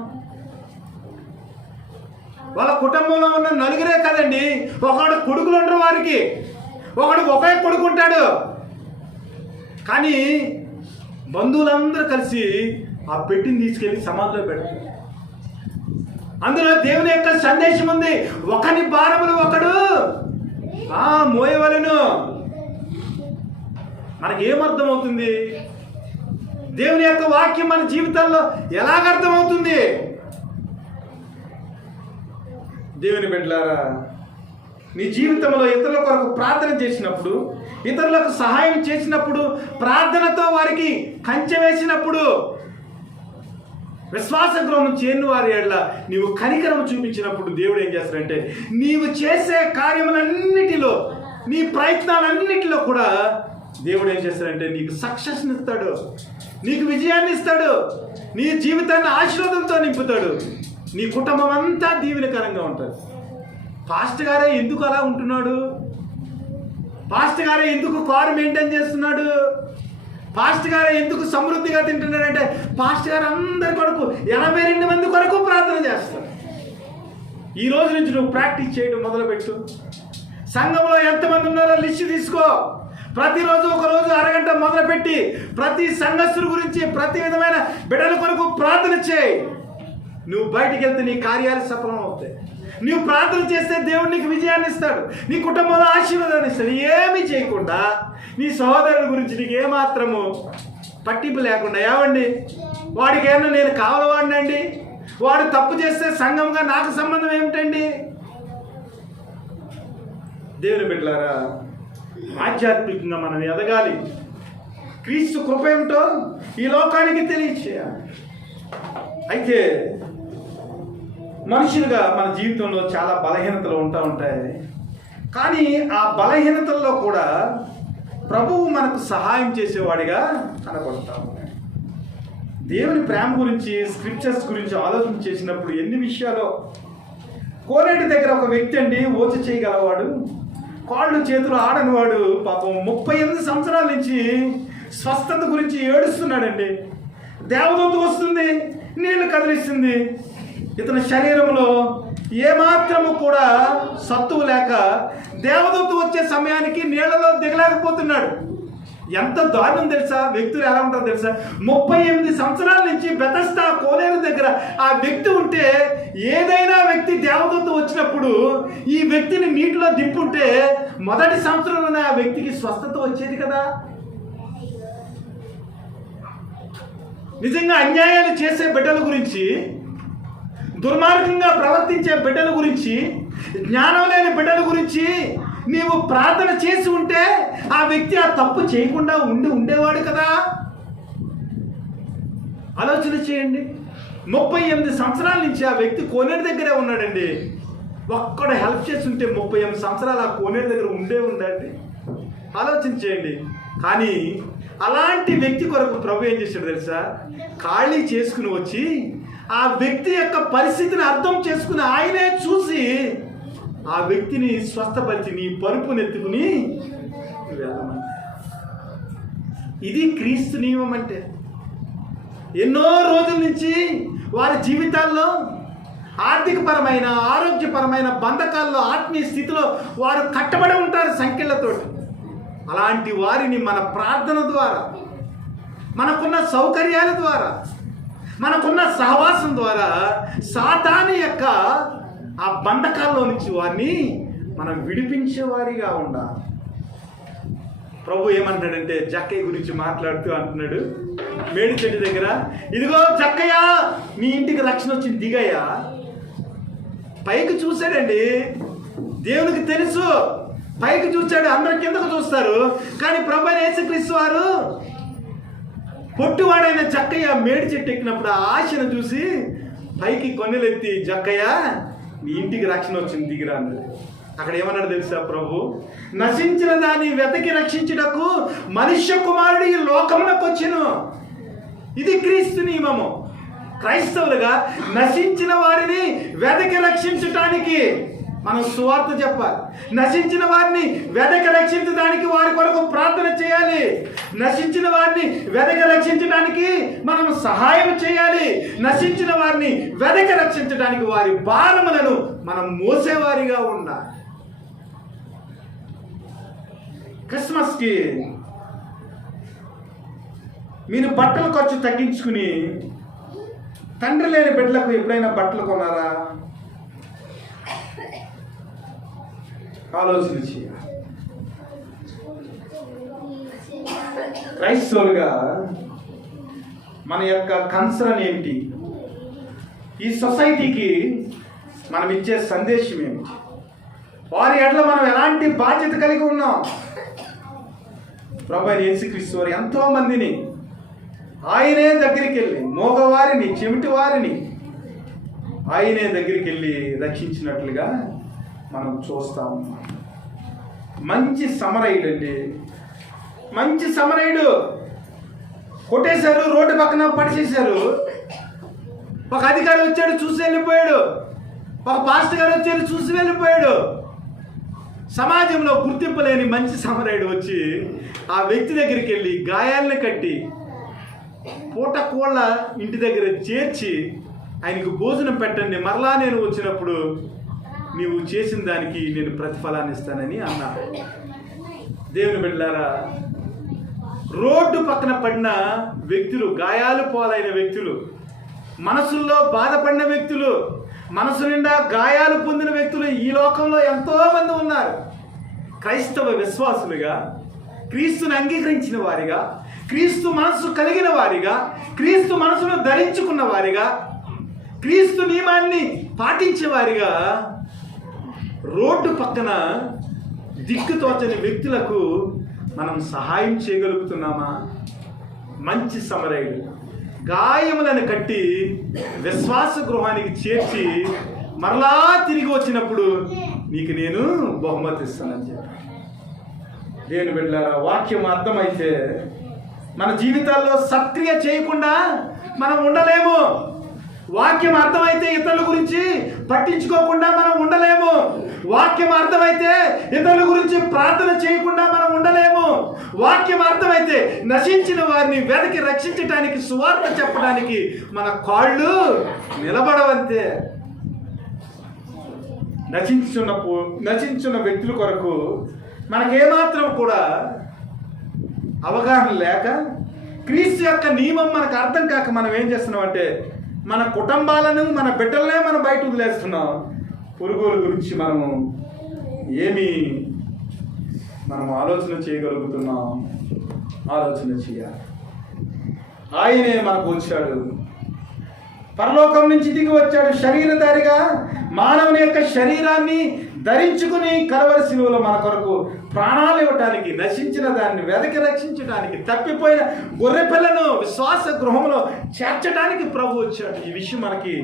వాళ్ళ కుటుంబంలో ఉన్న నలుగురే కదండి, ఒకడు కొడుకులు ఉండరు వారికి, ఒకడు ఒకే కొడుకు ఉంటాడు. కానీ బంధువులందరూ కలిసి ఆ పెట్టిని తీసుకెళ్ళి సమాధిలో పెడతారు. అందులో దేవుని యొక్క సందేశం ఉంది. ఒకని భారములు ఒకడు మోయవలెను. మనకేమర్థమవుతుంది? దేవుని యొక్క వాక్యం మన జీవితాల్లో ఎలాగర్థమవుతుంది? దేవుని బిడ్డలారా, నీ జీవితంలో ఇతరుల కొరకు ప్రార్థన చేసినప్పుడు, ఇతరులకు సహాయం చేసినప్పుడు, ప్రార్థనతో వారికి కంచె వేసినప్పుడు, విశ్వాస గృహం చేరిన వారి ఎడల నీవు కనికరం చూపించినప్పుడు దేవుడు ఏం చేస్తాడంటే, నీవు చేసే కార్యములన్నిటిలో, నీ ప్రయత్నాలన్నిటిలో కూడా దేవుడు ఏం చేస్తాడంటే నీకు సక్సెస్ని ఇస్తాడు, నీకు విజయాన్ని ఇస్తాడు, నీ జీవితాన్ని ఆశీర్వాదంతో నింపుతాడు. నీ కుటుంబం అంతా దీవెనకరంగా ఉంటుంది. పాస్టర్ గారే ఎందుకు అలా ఉంటున్నాడు? పాస్టర్ గారే ఎందుకు కారు మెయింటైన్ చేస్తున్నాడు? పాస్టర్ గారు ఎందుకు సమృద్ధిగా తింటున్నాడంటే, పాస్టర్ గారు అందరి కొరకు 82 మంది కొరకు ప్రార్థన చేస్తారు. ఈ రోజు నుంచి నువ్వు ప్రాక్టీస్ చేయడం మొదలుపెట్టు. సంఘంలో ఎంతమంది ఉన్నారో లిస్ట్ తీసుకో. ప్రతిరోజు ఒకరోజు అరగంట మొదలుపెట్టి ప్రతి సంఘస్థుల గురించి, ప్రతి విధమైన బిడ్డల కొరకు ప్రార్థన చేయి. నువ్వు బయటికి వెళ్తే నీ కార్యాలు సఫలం అవుతాయి. నువ్వు ప్రార్థన చేస్తే దేవుడు నీకు విజయాన్ని ఇస్తాడు, నీ కుటుంబంలో ఆశీర్వాదాన్ని ఇస్తాడు. ఏమీ చేయకుండా నీ సహోదరుల గురించి నీకు ఏమాత్రము పట్టింపు లేకుండా, ఏమండి వాడికి ఏమన్నా నేను కావాలవాడినండి, వాడు తప్పు చేస్తే సంఘంగా నాకు సంబంధం ఏమిటండి? దేవుని బిడ్డలారా, ఆధ్యాత్మికంగా మనం ఎదగాలి. క్రీస్తు కృప ఏమిటో ఈ లోకానికి తెలియచేయాలి. అయితే మనుషులుగా మన జీవితంలో చాలా బలహీనతలు ఉంటాయి. కానీ ఆ బలహీనతల్లో కూడా ప్రభువు మనకు సహాయం చేసేవాడిగా కనబడతా ఉన్నాడు. దేవుని ప్రేమ గురించి, స్క్రిప్చర్స్ గురించి ఆలోచన చేసినప్పుడు ఎన్ని విషయాలు. కోనేటి దగ్గర ఒక వ్యక్తి అండి, ఓచ చేయగలవాడు, కాళ్ళు చేతులు ఆడనివాడు, పాపం 38 సంవత్సరాల నుంచి స్వస్థత గురించి ఏడుస్తున్నాడండి. దేవదూత వస్తుంది, నీళ్లు కదిలిస్తుంది. ఇతని శరీరంలో ఏమాత్రము కూడా సత్తువు లేక దేవదూత వచ్చే సమయానికి నీళ్లలో దిగలేకపోతున్నాడు. ఎంత దారుణం తెలుసా? వ్యక్తులు ఎలా ఉంటారో తెలుసా? 38 సంవత్సరాల నుంచి బెతస్దా కోనేరు దగ్గర ఆ వ్యక్తి ఉంటే, ఏదైనా వ్యక్తి దేవదూత వచ్చినప్పుడు ఈ వ్యక్తిని నీటిలో దింపుంటే మొదటి సంవత్సరంలోనే ఆ వ్యక్తికి స్వస్థత వచ్చేది కదా. నిజంగా అన్యాయాలు చేసే బిడ్డల గురించి, దుర్మార్గంగా ప్రవర్తించే బిడ్డల గురించి, జ్ఞానం లేని బిడ్డల గురించి నీవు ప్రార్థన చేసి ఉంటే ఆ వ్యక్తి ఆ తప్పు చేయకుండా ఉండేవాడు కదా. ఆలోచన చేయండి. 38 సంవత్సరాల నుంచి ఆ వ్యక్తి కోనేరు దగ్గరే ఉన్నాడండి. ఒక్కడు హెల్ప్ చేసి ఉంటే 38 సంవత్సరాలు ఆ కోనేరు దగ్గర ఉండండి. ఆలోచన చేయండి. కానీ అలాంటి వ్యక్తి కొరకు ప్రభు ఏం చేశాడు తెలుసా? ఖాళీ చేసుకుని వచ్చి ఆ వ్యక్తి యొక్క పరిస్థితిని అర్థం చేసుకుని ఆయనే చూసి ఆ వ్యక్తిని స్వస్థపరిచి నీ పరుపునెత్తుకుని వెళ్ళమని. ఇది క్రీస్తు నియమం అంటే. ఎన్నో రోజుల నుంచి వారి జీవితాల్లో ఆర్థికపరమైన, ఆరోగ్యపరమైన బంధకాల్లో, ఆత్మీయ స్థితిలో వారు కట్టబడి ఉంటారు సంఖ్యలతో. అలాంటి వారిని మన ప్రార్థన ద్వారా, మనకున్న సౌకర్యాల ద్వారా, మనకున్న సహవాసం ద్వారా సాతాను యొక్క ఆ బంధకాల్లో నుంచి వారిని మనం విడిపించే వారిగా ఉండాలి. ప్రభు ఏమంటాడంటే జక్కయ్య గురించి మాట్లాడుతూ అంటున్నాడు మేడి చెట్టు దగ్గర, ఇదిగో జక్కయ్య నీ ఇంటికి రక్షణ వచ్చింది దిగయ్యా. పైకి చూశాడండి, దేవునికి తెలుసు, పైకి చూశాడు, అందరూ కిందకు చూస్తారు. కానీ ప్రభు యేసుక్రీస్తు వారు పొట్టువాడైన జక్కయ్య మేడి చెట్టు ఎక్కినప్పుడు ఆ ఆశను చూసి పైకి కొన్నెలెత్తి, జక్కయ్య నీ ఇంటికి రక్షణ వచ్చింది దిగిరా అన్నది. అక్కడ ఏమన్నాడు తెలుసా ప్రభు? నశించిన దాన్ని వెతకి రక్షించుటకు మనుష్య కుమారుడు ఈ లోకమునకు వచ్చెను. ఇది క్రీస్తు నియమము. క్రైస్తవులుగా నశించిన వారిని వెతకి రక్షించటానికి మనం సువార్త చెప్పాలి. నశించిన వారిని వెతకి రక్షించడానికి వారి కొరకు ప్రార్థన చేయాలి. నశించిన వారిని వెతకి రక్షించడానికి మనం సహాయం చేయాలి. నశించిన వారిని వెతకి రక్షించడానికి వారి భారములను మనం మోసేవారిగా ఉండాలి. క్రిస్మస్కి మీరు బట్టల ఖర్చు తగ్గించుకుని తండ్రి లేని బిడ్డలకు ఎప్పుడైనా బట్టలు కొన్నారా? ఆలోచన చేయాలి. క్రైస్తవులుగా మన యొక్క కన్సర్న్ ఏమిటి? ఈ సొసైటీకి మనం ఇచ్చే సందేశం ఏమిటి? వారి ఎడల మనం ఎలాంటి బాధ్యత కలిగి ఉన్నాం? ప్రభువైన యేసుక్రీస్తు వారు ఎంతో మందిని ఆయనే దగ్గరికి వెళ్ళి, మోగవారిని, చెమిటి వారిని ఆయనే దగ్గరికి వెళ్ళి రక్షించినట్లుగా మనం చూస్తా ఉన్నాం. మంచి సమరయుడు అండి, మంచి సమరయుడు. కొట్టేశారు, రోడ్డు పక్కన పడిచేశారు. ఒక అధికారి వచ్చాడు, చూసి వెళ్ళిపోయాడు. ఒక పాస్టర్ గారు వచ్చాడు, చూసి వెళ్ళిపోయాడు. సమాజంలో గుర్తింపు లేని మంచి సమరయుడు వచ్చి ఆ వ్యక్తి దగ్గరికి వెళ్ళి గాయాలను కట్టి పూట కోళ్ళ ఇంటి దగ్గర చేర్చి ఆయనకు భోజనం పెట్టండి, మరలా నేను వచ్చినప్పుడు నీవు చేసిన దానికి నేను ప్రతిఫలాన్ని ఇస్తానని అన్నాడు. దేవుని బిడ్డలారా, రోడ్డు పక్కన పడిన వ్యక్తులు, గాయాలు పాలైన వ్యక్తులు, మనసుల్లో బాధపడిన వ్యక్తులు, మనసు నిండా గాయాలు పొందిన వ్యక్తులు ఈ లోకంలో ఎంతోమంది ఉన్నారు. క్రైస్తవ విశ్వాసులుగా, క్రీస్తుని అంగీకరించిన వారిగా, క్రీస్తు మనసు కలిగిన వారిగా, క్రీస్తు మనసును ధరించుకున్న వారిగా, క్రీస్తు నియమాన్ని పాటించేవారిగా రోడ్డు పక్కన దిక్కుతోచని వ్యక్తులకు మనం సహాయం చేయగలుగుతున్నామా? మంచి సమరయుడు గాయములను కట్టి విశ్వాస గృహానికి చేర్చి మరలా తిరిగి వచ్చినప్పుడు నీకు నేను బహుమతి ఇస్తానని చెప్పి. దేవుని బిడ్డలారా, వాక్యం అర్థమైతే మన జీవితాల్లో సక్రియ చేయకుండా మనం ఉండలేము. వాక్యం అర్థమైతే ఇతరుల గురించి పట్టించుకోకుండా మనం ఉండలేము. వాక్యం అర్థమైతే ఇతరుల గురించి ప్రార్థన చేయకుండా మనం ఉండలేము. వాక్యం అర్థమైతే నశించిన వారిని వెతికి రక్షించడానికి, సువార్త చెప్పడానికి మన కాళ్ళు నిలబడవంతే. నశించున్న వ్యక్తుల కొరకు మనకేమాత్రం కూడా అవగాహన లేక, క్రీస్తు యొక్క నియమం మనకు అర్థం కాక మనం ఏం చేస్తున్నామంటే మన కుటుంబాలను, మన బిడ్డలనే మనం బయట వదిలేస్తున్నాం. పురుగుల గురించి మనము ఆలోచన చేయగలుగుతున్నాం? ఆలోచన చేయాలి. ఆయనే మనకు వచ్చాడు, పరలోకం నుంచి దిగి వచ్చాడు, శరీరధారిగా మానవుని యొక్క శరీరాన్ని ధరించుకుని కలవరి శిలువలో మన కొరకు ప్రాణాలు ఇవ్వటానికి, నశించిన దాన్ని వెదకి రక్షించడానికి, తప్పిపోయిన గొర్రెపిల్లను విశ్వాస గృహంలో చేర్చడానికి ప్రభు వచ్చాడు. ఈ విషయం మనకి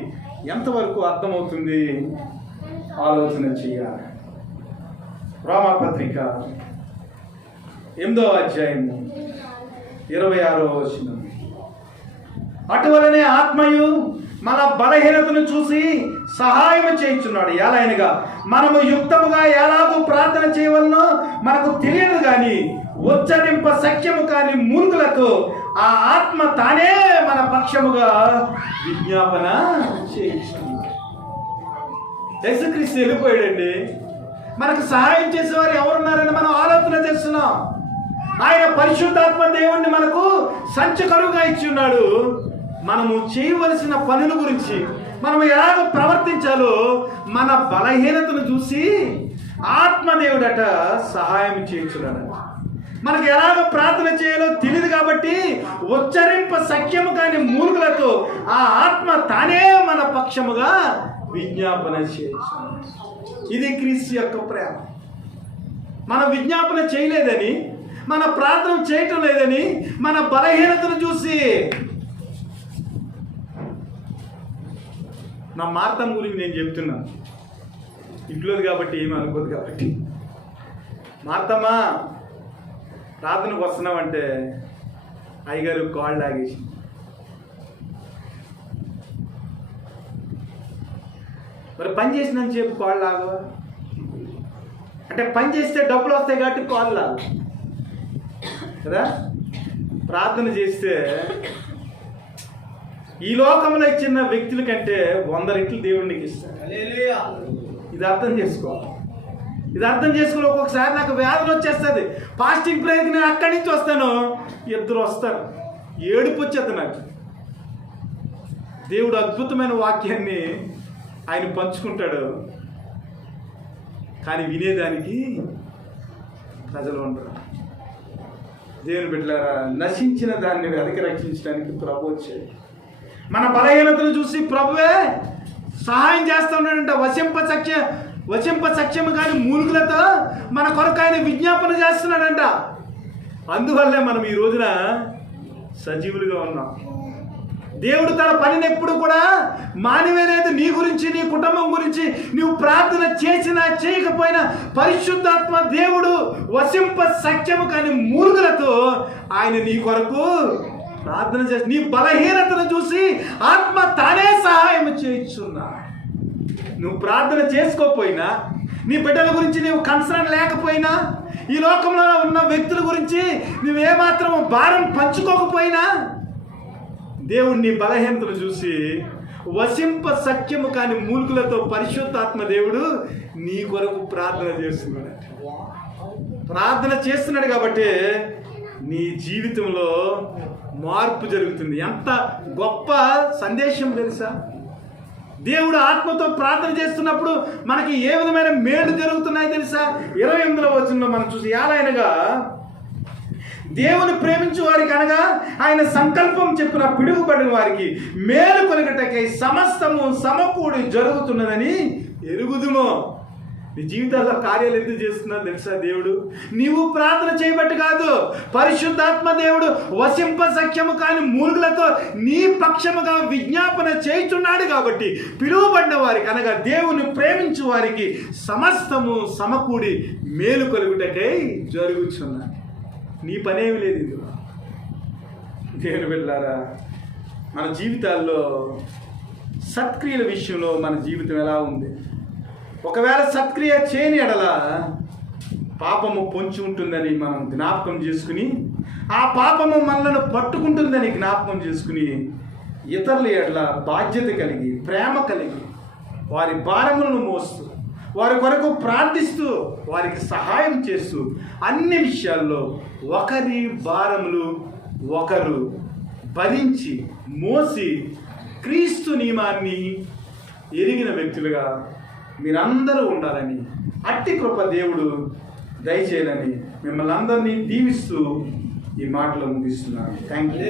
ఎంతవరకు అర్థమవుతుంది? ఆలోచన చేయాలి. రోమాపత్రిక 8వ అధ్యాయము 26వ వచనం, అటువలనే ఆత్మయు మన బలహీనతను చూసి సహాయం చేయుచున్నాడు. ఎలాగనగా మనము యుక్తముగా ఎలాగూ ప్రార్థన చేయవలనో మనకు తెలియదు కానీ ఉచ్చరింప సఖ్యము కాని మూర్ఖులకు ఆ ఆత్మ తానే మన పక్షముగా విజ్ఞాపన చేయుచున్నాడు. యేసుక్రీస్తు వెళ్ళిపోయాడండి. మనకు సహాయం చేసేవారు ఎవరున్నారని మనం ఆలోచన చేస్తున్నాం. ఆయన పరిశుద్ధాత్మ దేవుణ్ణి మనకు సంచకరువుగా ఇచ్చి ఉన్నాడు. మనము చేయవలసిన పనుల గురించి, మనం ఎలాగ ప్రవర్తించాలో మన బలహీనతను చూసి ఆత్మదేవుడట సహాయం చేయించున్నాడు. మనకు ఎలాగ ప్రార్థన చేయాలో తెలియదు కాబట్టి ఉచ్చరింప సఖ్యము కాని మూర్ఖులతో ఆ ఆత్మ తానే మన పక్షముగా విజ్ఞాపన చేయొచ్చు. ఇది క్రీస్తు యొక్క ప్రేమ. మన విజ్ఞాపన చేయలేదని, మన ప్రార్థన చేయటం లేదని మన బలహీనతను చూసి, నా మార్తం గురించి నేను చెప్తున్నాను, ఇంట్లోది కాబట్టి ఏమి అనుకోదు కాబట్టి. మార్తమ్మా ప్రార్థనకు వస్తున్నామంటే అయ్యగారు కాళ్ళు లాగేసి, మరి పని చేసినంత చెప్పు కాళ్ళు లాగవా అంటే, పని చేస్తే డబ్బులు వస్తాయి కాబట్టి కాళ్ళు లాగు కదా. ప్రార్థన చేస్తే ఈ లోకంలో ఇచ్చిన వ్యక్తుల కంటే 100 రెట్లు దేవుడికి ఇస్తాడు. ఇది అర్థం చేసుకోవాలి. ఇది అర్థం చేసుకుని ఒక్కొక్కసారి నాకు వ్యాధులు వచ్చేస్తుంది. ఫాస్టింగ్ ప్రేయర్కి నేను అక్కడి నుంచి వస్తాను, 2 వస్తారు, ఏడుపు వచ్చేది నాకు. దేవుడు అద్భుతమైన వాక్యాన్ని ఆయన పంచుకుంటాడు, కానీ వినేదానికి ప్రజలు ఉండరు. దేవుని బిడ్డలారా, నశించిన దాన్ని వెనక్కి రక్షించడానికి ప్రభు వచ్చాడు. మన బలహీనతను చూసి ప్రభువే సహాయం చేస్తూ ఉన్నాడంట. వశింప సఖ్యము కానీ మూలుగులతో మన కొరకు ఆయన విజ్ఞాపన చేస్తున్నాడంట. అందువల్లే మనం ఈ రోజున సజీవులుగా ఉన్నాం. దేవుడు తన పనిని ఎప్పుడు కూడా మానివేలేదు. నీ గురించి, నీ కుటుంబం గురించి నువ్వు ప్రార్థన చేసినా చేయకపోయినా పరిశుద్ధాత్మ దేవుడు వశింప సఖ్యము కానీ మూలుగులతో ఆయన నీ కొరకు ప్రార్థన చేసి, నీ బలహీనతను చూసి ఆత్మ తానే సహాయం చేయించున్నా. నువ్వు ప్రార్థన చేసుకోకపోయినా, నీ బిడ్డల గురించి నీవు కన్సర్న్ లేకపోయినా, ఈ లోకంలో ఉన్న వ్యక్తుల గురించి నువ్వేమాత్రం భారం పంచుకోకపోయినా, దేవుడు నీ బలహీనతను చూసి వశింప సఖ్యము కాని మూర్ఖులతో పరిశుద్ధాత్మ దేవుడు నీ కొరకు ప్రార్థన చేస్తున్నాడు. ప్రార్థన చేస్తున్నాడు కాబట్టి నీ జీవితంలో మార్పు జరుగుతుంది. ఎంత గొప్ప సందేశం తెలుసా? దేవుడు ఆత్మతో ప్రార్థన చేస్తున్నప్పుడు మనకి ఏ విధమైన మేలు జరుగుతున్నాయి తెలుసా? 28వ వచనంలో మనం చూసి, ఏలైనగా దేవుని ప్రేమించు వారికి అనగా ఆయన సంకల్పం చెప్పిన పిడుగుపడిన వారికి మేలు కొనగటకై సమస్తము సమకూడి జరుగుతున్నదని ఎరుగుదుము. నీ జీవితాల్లో కార్యాలు ఎందుకు చేస్తున్నా తెలుసా? దేవుడు నీవు ప్రార్థన చేయబట్టి కాదు, పరిశుద్ధాత్మ దేవుడు వశింప సఖ్యము కాని మూర్ఖులతో నీ పక్షముగా విజ్ఞాపన చేయుచున్నాడు కాబట్టి పిలువబడిన వారికి అనగా దేవుని ప్రేమించు వారికి సమస్తము సమకూడి మేలు కలుగుటకై జరుగుచున్నాడు. నీ పనేమి లేదు. ఇది దేవుని బిడ్డలారా, మన జీవితాల్లో సత్క్రియల విషయంలో మన జీవితం ఎలా ఉంది? ఒకవేళ సత్క్రియ చేయని ఎడల పాపము పొంచి ఉంటుందని మనం జ్ఞాపకం చేసుకుని, ఆ పాపము మనలను పట్టుకుంటుందని జ్ఞాపకం చేసుకుని, ఇతరుల ఎడల బాధ్యత కలిగి, ప్రేమ కలిగి, వారి భారములను మోస్తూ, వారి కొరకు ప్రార్థిస్తూ, వారికి సహాయం చేస్తూ, అన్ని విషయాల్లో ఒకరి భారములు ఒకరు భరించి మోసి క్రీస్తు నియమాన్ని ఎరిగిన వ్యక్తులుగా మీరందరూ ఉండాలని, అట్టి కృప దేవుడు దయచేయాలని మిమ్మల్ని అందరినీ దీవిస్తూ ఈ మాటలు ముగిస్తున్నాను. Thank you.